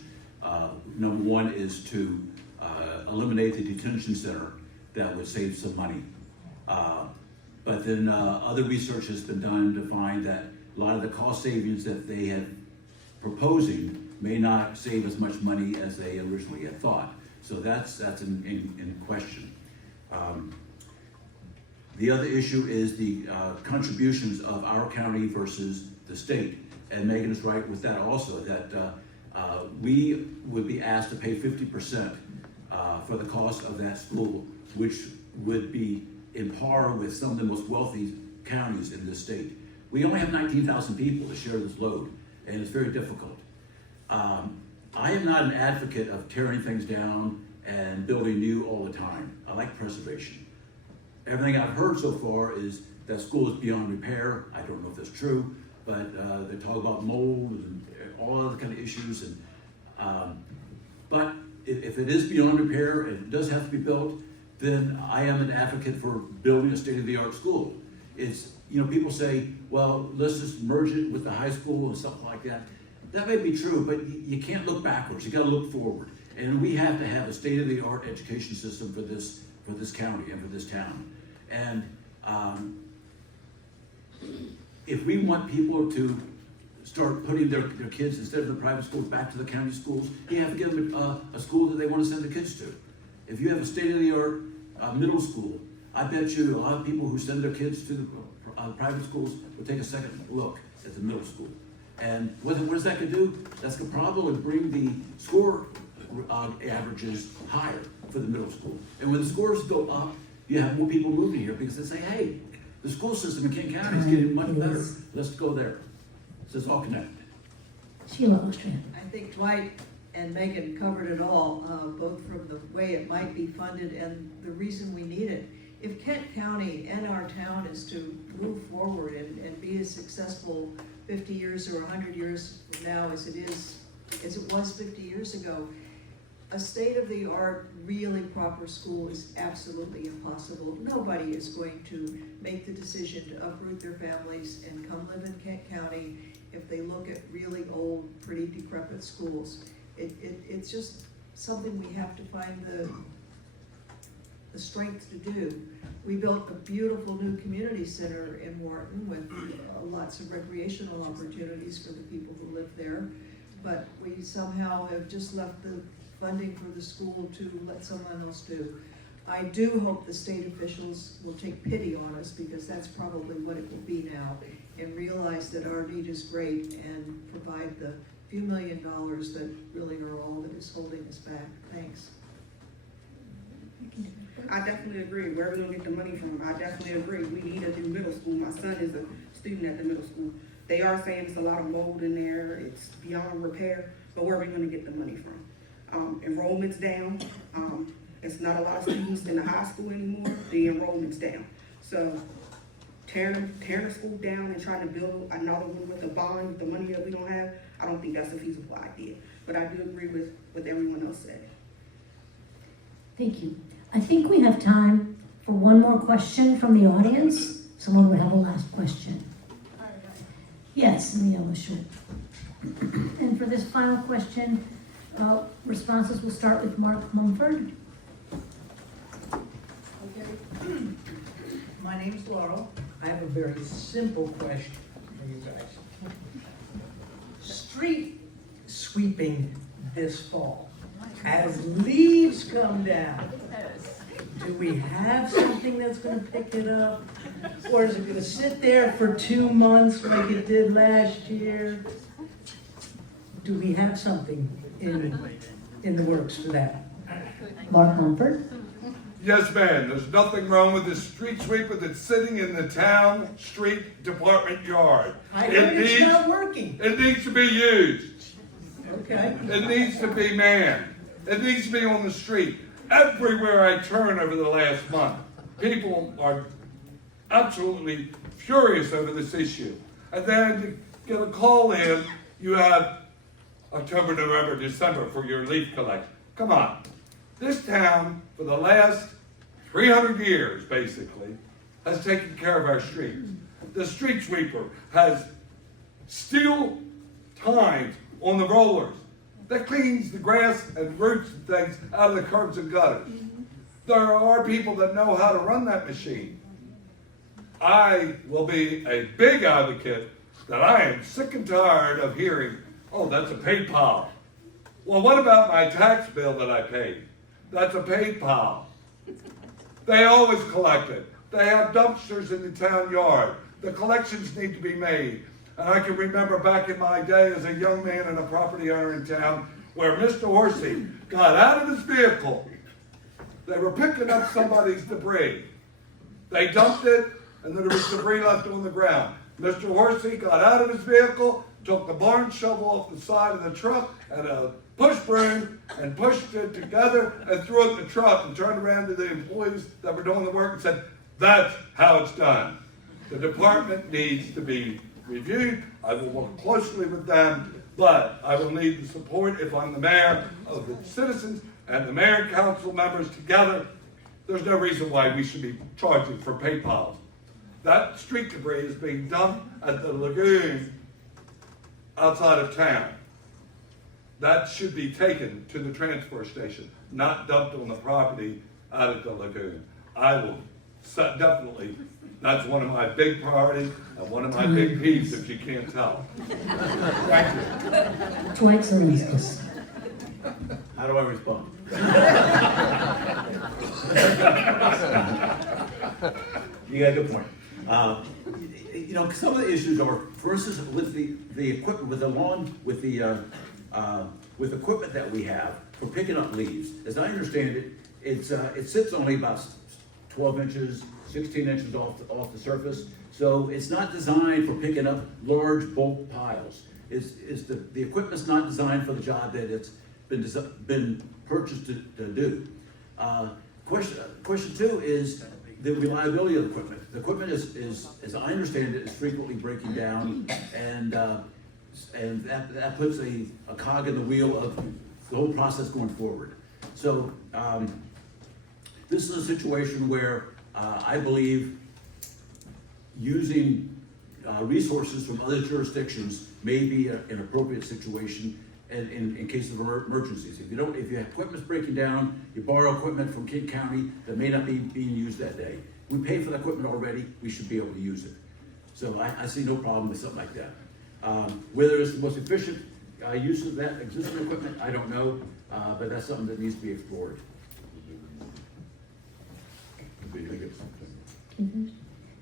Number one is to eliminate the detention center. That would save some money. But then other research has been done to find that a lot of the cost savings that they had proposing may not save as much money as they originally had thought. So that's in question. The other issue is the contributions of our county versus the state. And Megan is right with that also, that we would be asked to pay 50% for the cost of that school, which would be in par with some of the most wealthy counties in this state. We only have 19,000 people to share this load, and it's very difficult. I am not an advocate of tearing things down and building new all the time. I like preservation. Everything I've heard so far is that school is beyond repair. I don't know if that's true, but they talk about mold and all other kind of issues. But if it is beyond repair and it does have to be built, then I am an advocate for building a state-of-the-art school. It's, you know, people say, well, let's just merge it with the high school and stuff like that. That may be true, but you can't look backwards. You got to look forward. And we have to have a state-of-the-art education system for this county and for this town. And if we want people to start putting their kids, instead of the private schools, back to the county schools, you have to give them a school that they want to send the kids to. If you have a state-of-the-art middle school, I bet you a lot of people who send their kids to the private schools will take a second look at the middle school. And what is that going to do? That's going to probably bring the score averages higher for the middle school. And when the scores go up, you have more people moving here because they say, hey, the school system in King County is getting much better. Let's go there. So it's all connected. Sheila Ostrian. I think Dwight and Megan covered it all, both from the way it might be funded and the reason we need it. If Kent County and our town is to move forward and be as successful 50 years or 100 years from now as it was 50 years ago, a state-of-the-art, really proper school is absolutely impossible. Nobody is going to make the decision to uproot their families and come live in Kent County if they look at really old, pretty decrepit schools. It's just something we have to find the strength to do. We built a beautiful new community center in Wharton with lots of recreational opportunities for the people who live there, but we somehow have just left the funding for the school to let someone else do. I do hope the state officials will take pity on us, because that's probably what it will be now, and realize that our need is great and provide the few $1 million that really are all that is holding us back. Thanks. I definitely agree. Where are we gonna get the money from? I definitely agree. We need a new middle school. My son is a student at the middle school. They are saying there's a lot of mold in there. It's beyond repair, but where are we gonna get the money from? Enrollment's down. It's not a lot of students in the high school anymore. The enrollment's down. So tearing the school down and trying to build another one with a bond, the money that we don't have, I don't think that's a feasible idea. But I do agree with what everyone else said. Thank you. I think we have time for one more question from the audience. Someone would have a last question. Yes, in the yellow shirt. And for this final question, responses will start with Mark Mumford. Okay. My name's Laurel. I have a very simple question for you guys. Street sweeping this fall. As leaves come down, do we have something that's gonna pick it up? Or is it gonna sit there for 2 months like it did last year? Do we have something in the works for that? Mark Mumford. Yes, ma'am, there's nothing wrong with the street sweeper that's sitting in the town street department yard. I heard it's not working. It needs to be used. Okay. It needs to be manned. It needs to be on the street. Everywhere I turn over the last month, people are absolutely furious over this issue. And then to get a call in, you have October, November, December for your leaf collection. Come on. This town, for the last 300 years, basically, has taken care of our streets. The street sweeper has steel tines on the rollers that cleans the grass and roots and things out of the curbs and gutters. There are people that know how to run that machine. I will be a big advocate that I am sick and tired of hearing, oh, that's a paid pile. Well, what about my tax bill that I paid? That's a paid pile. They always collect it. They have dumpsters in the town yard. The collections need to be made. And I can remember back in my day as a young man and a property owner in town where Mr. Horsey got out of his vehicle. They were picking up somebody's debris. They dumped it, and then there was debris left on the ground. Mr. Horsey got out of his vehicle, took the barn shovel off the side of the truck and a push broom and pushed it together and threw it in the truck and turned around to the employees that were doing the work and said, that's how it's done. The department needs to be reviewed. I will work closely with them, but I will need the support if I'm the mayor of the citizens and the mayor and council members together. There's no reason why we should be charging for pay piles. That street debris is being dumped at the lagoon outside of town. That should be taken to the transfer station, not dumped on the property out at the lagoon. I will definitely, that's one of my big priorities and one of my big peeves, if you can't tell. Thank you. Dwight Zelenskis. How do I respond? You got a good point. You know, some of the issues are, for instance, with the equipment, with the lawn, with equipment that we have for picking up leaves. As I understand it, it sits only about 12 inches, 16 inches off the surface. So it's not designed for picking up large bulk piles. The equipment's not designed for the job that it's been purchased to do. Question two is the reliability of the equipment. The equipment is, as I understand it, is frequently breaking down, and that puts a cog in the wheel of the whole process going forward. So this is a situation where I believe using resources from other jurisdictions may be an appropriate situation in case of emergencies. If your equipment's breaking down, you borrow equipment from King County that may not be being used that day. We pay for the equipment already, we should be able to use it. So I see no problem with something like that. Whether it's the most efficient use of that existing equipment, I don't know, but that's something that needs to be explored.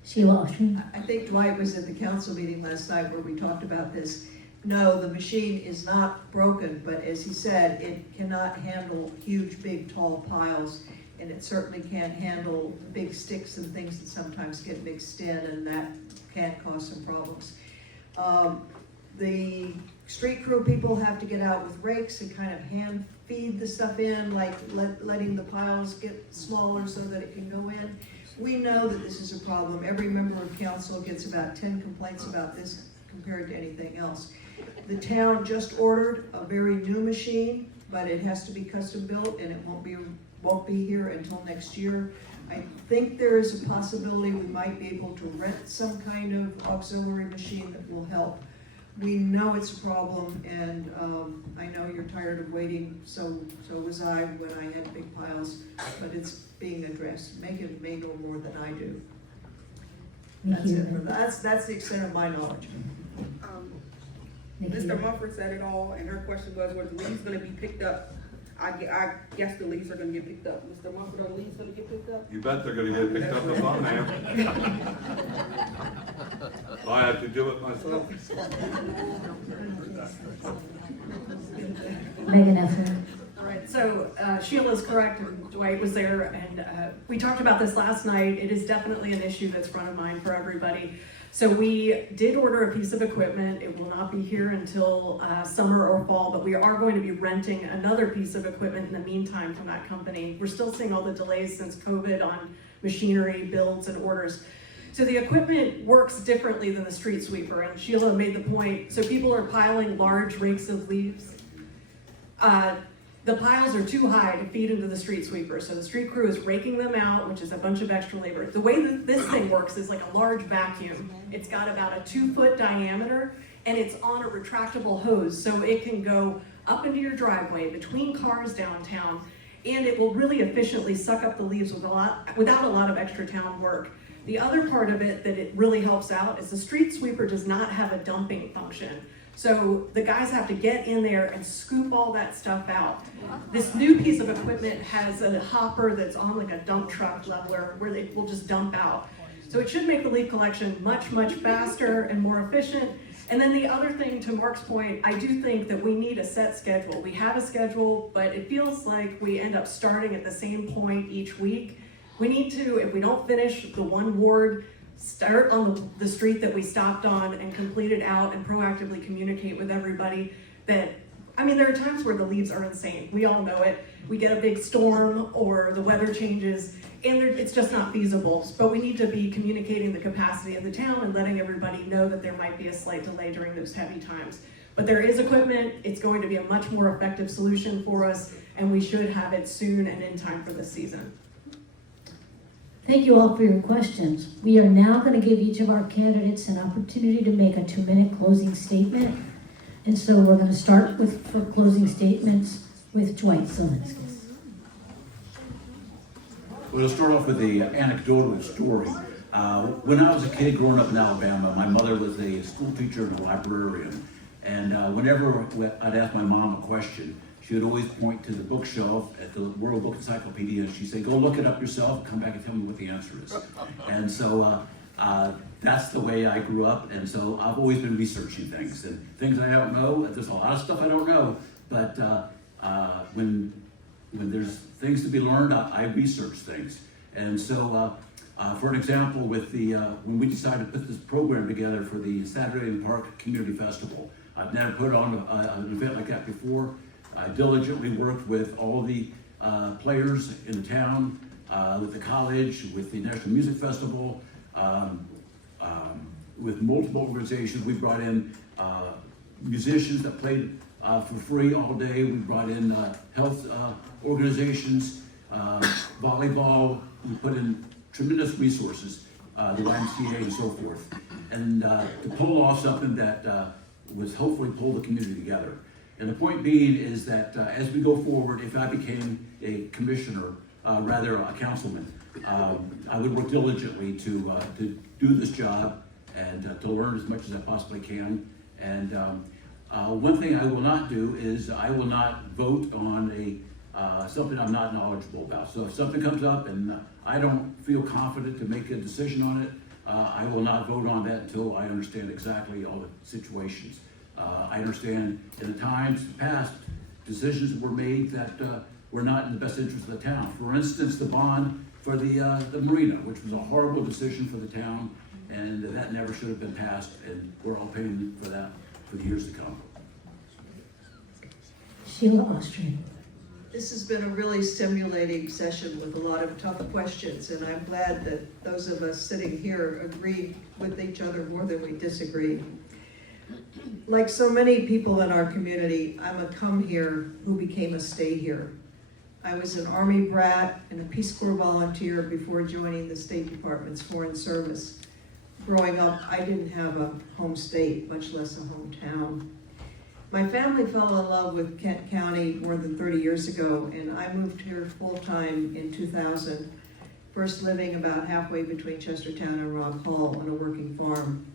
Sheila Oshman. I think Dwight was at the council meeting last night where we talked about this. No, the machine is not broken, but as he said, it cannot handle huge, big, tall piles, and it certainly can't handle big sticks and things that sometimes get mixed in, and that can cause some problems. The street crew people have to get out with rakes and kind of hand feed the stuff in, like letting the piles get smaller so that it can go in. We know that this is a problem. Every member of council gets about 10 complaints about this compared to anything else. The town just ordered a very new machine, but it has to be custom built and it won't be here until next year. I think there is a possibility we might be able to rent some kind of auxiliary machine that will help. We know it's a problem, and I know you're tired of waiting, so was I when I had big piles, but it's being addressed. Megan may know more than I do. Thank That's you. it. That's the extent of my knowledge. Mr. Mumford said it all, and her question was the leaves gonna be picked up? I guess the leaves are gonna get picked up. Mr. Mumford, are the leaves gonna get picked up? You bet they're gonna get picked up if I'm there. I have to do it myself. Megan Eflin. All right, so Sheila's correct, and Dwight was there, and we talked about this last night. It is definitely an issue that's front of mind for everybody. So we did order a piece of equipment. It will not be here until summer or fall, but we are going to be renting another piece of equipment in the meantime from that company. We're still seeing all the delays since COVID on machinery, builds, and orders. So the equipment works differently than the street sweeper, and Sheila made the point. So people are piling large rakes of leaves. The piles are too high to feed into the street sweeper, so the street crew is raking them out, which is a bunch of extra labor. The way that this thing works is like a large vacuum. It's got about a 2-foot diameter, and it's on a retractable hose, so it can go up into your driveway, between cars downtown, and it will really efficiently suck up the leaves without a lot of extra town work. The other part of it that it really helps out is the street sweeper does not have a dumping function. So the guys have to get in there and scoop all that stuff out. This new piece of equipment has a hopper that's on like a dump truck leveler where they will just dump out. So it should make the leaf collection much, much faster and more efficient. And then the other thing, to Mark's point, I do think that we need a set schedule. We have a schedule, but it feels like we end up starting at the same point each week. We need to, if we don't finish the one ward, start on the street that we stopped on and complete it out and proactively communicate with everybody that, I mean, there are times where the leaves are insane. We all know it. We get a big storm or the weather changes and it's just not feasible. But we need to be communicating the capacity of the town and letting everybody know that there might be a slight delay during those heavy times. But there is equipment. It's going to be a much more effective solution for us, and we should have it soon and in time for this season. Thank you all for your questions. We are now going to give each of our candidates an opportunity to make a 2-minute closing statement. And so we're going to start for closing statements with Dwight Zielinski. We'll start off with the anecdotal story. When I was a kid growing up in Alabama, my mother was a school teacher and a librarian. And whenever I'd ask my mom a question, she would always point to the bookshelf at the World Book Encyclopedia, and she'd say, go look it up yourself, come back and tell me what the answer is. And so that's the way I grew up, and so I've always been researching things. And things I don't know, there's a lot of stuff I don't know, but when there's things to be learned, I research things. And so, for an example, with when we decided to put this program together for the Saturday in the Park Community Festival, I've never put on an event like that before. I diligently worked with all the players in the town, with the college, with the National Music Festival, with multiple organizations. We brought in musicians that played for free all day. We brought in health organizations, volleyball. We put in tremendous resources, the YMCA and so forth. And to pull off something that was hopefully pull the community together. And the point being is that as we go forward, if I became a commissioner, rather a councilman, I would work diligently to do this job and to learn as much as I possibly can. And one thing I will not do is I will not vote on something I'm not knowledgeable about. So if something comes up and I don't feel confident to make a decision on it, I will not vote on that until I understand exactly all the situations. I understand in the times past, decisions were made that were not in the best interest of the town. For instance, the bond for the marina, which was a horrible decision for the town, and that never should have been passed, and we're all paying for that for the years to come. Sheila Austrian. This has been a really stimulating session with a lot of tough questions, and I'm glad that those of us sitting here agree with each other more than we disagree. Like so many people in our community, I'm a come here who became a stay here. I was an Army brat and a Peace Corps volunteer before joining the State Department's Foreign Service. Growing up, I didn't have a home state, much less a hometown. My family fell in love with Kent County more than 30 years ago, and I moved here full-time in 2000, first living about halfway between Chestertown and Rock Hall on a working farm.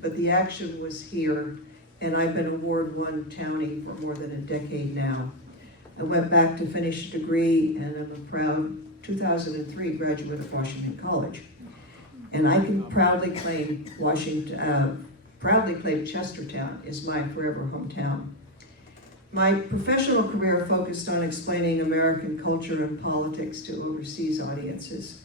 But the action was here, and I've been a Ward 1 townie for more than a decade now. I went back to finish a degree, and I'm a proud 2003 graduate of Washington College. And I can proudly claim Chestertown is my forever hometown. My professional career focused on explaining American culture and politics to overseas audiences.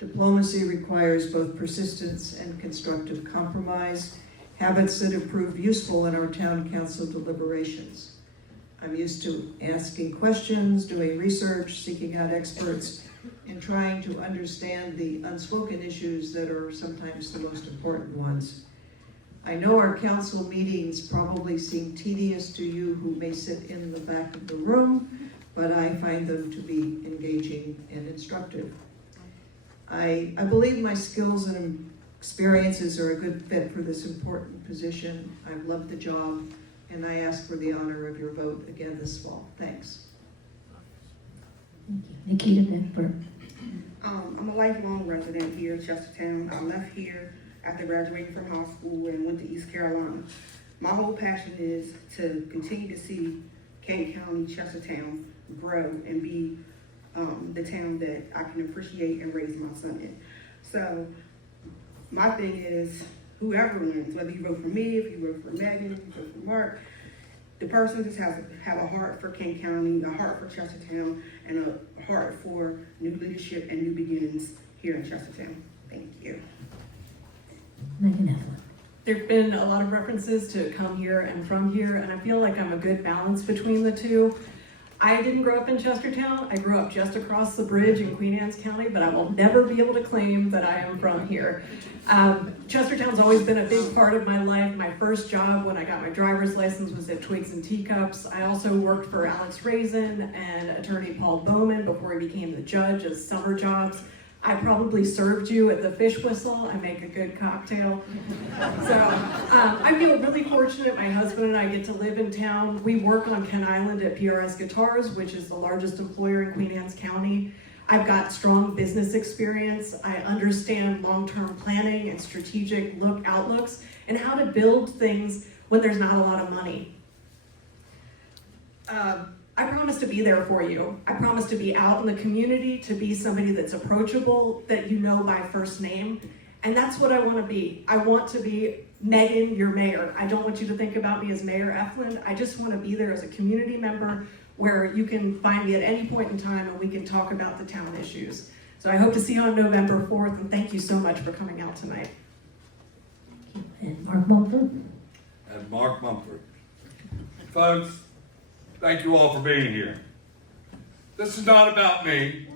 Diplomacy requires both persistence and constructive compromise, habits that have proved useful in our town council deliberations. I'm used to asking questions, doing research, seeking out experts, and trying to understand the unspoken issues that are sometimes the most important ones. I know our council meetings probably seem tedious to you who may sit in the back of the room, but I find them to be engaging and instructive. I believe my skills and experiences are a good fit for this important position. I've loved the job, and I ask for the honor of your vote again this fall. Thanks. Thank you. Nikita Beckberg. I'm a lifelong resident here in Chestertown. I left here after graduating from high school and went to East Carolina. My whole passion is to continue to see Kent County, Chestertown grow and be the town that I can appreciate and raise my son in. So my thing is, whoever wins, whether you vote for me, if you vote for Megan, if you vote for Mark, the person just has to have a heart for Kent County, a heart for Chestertown, and a heart for new leadership and new beginnings here in Chestertown. Thank you. Megan Eflin. There've been a lot of references to come here and from here, and I feel like I'm a good balance between the two. I didn't grow up in Chestertown. I grew up just across the bridge in Queen Anne's County, but I will never be able to claim that I am from here. Chestertown's always been a big part of my life. My first job when I got my driver's license was at Twigs and Teacups. I also worked for Alex Raisin and attorney Paul Bowman before he became the judge as summer jobs. I probably served you at the Fish Whistle. I make a good cocktail. So I feel really fortunate. My husband and I get to live in town. We work on Kent Island at PRS Guitars, which is the largest employer in Queen Anne's County. I've got strong business experience. I understand long-term planning and strategic outlooks and how to build things when there's not a lot of money. I promise to be there for you. I promise to be out in the community, to be somebody that's approachable, that you know by first name. And that's what I want to be. I want to be Megan, your mayor. I don't want you to think about me as Mayor Eflin. I just want to be there as a community member where you can find me at any point in time and we can talk about the town issues. So I hope to see you on November 4th, and thank you so much for coming out tonight. And Mark Mumford. And Mark Mumford. Folks, thank you all for being here. This is not about me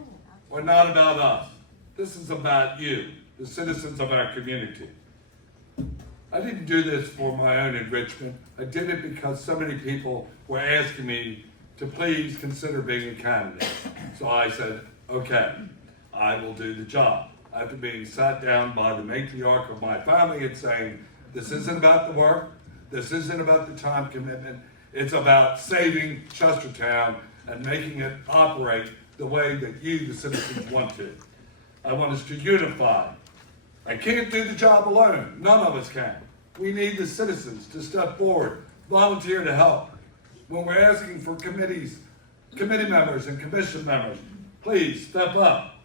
or not about us. This is about you, the citizens of our community. I didn't do this for my own enrichment. I did it because so many people were asking me to please consider being a candidate. So I said, okay, I will do the job. After being sat down by the matriarch of my family and saying, this isn't about the work, this isn't about the time commitment, it's about saving Chestertown and making it operate the way that you, the citizens, want to. I want us to unify. I can't do the job alone. None of us can. We need the citizens to step forward, volunteer to help. When we're asking for committee members and commission members, please step up.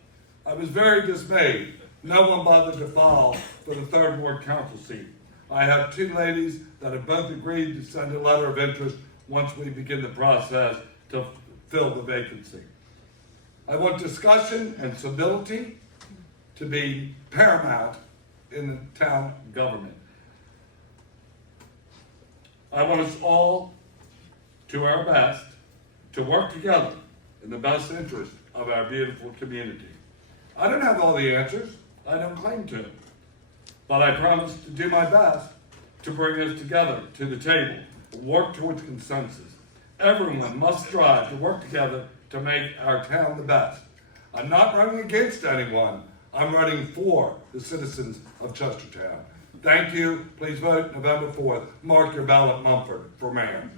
I was very dismayed. No one bothered to file for the 3rd Ward Council seat. I have 2 ladies that have both agreed to send a letter of interest once we begin the process to fill the vacancy. I want discussion and civility to be paramount in the town government. I want us all to our best to work together in the best interest of our beautiful community. I don't have all the answers. I don't claim to. But I promise to do my best to bring us together to the table and work towards consensus. Everyone must strive to work together to make our town the best. I'm not running against anyone. I'm running for the citizens of Chestertown. Thank you. Please vote November 4th. Mark your ballot, Mumford, for mayor.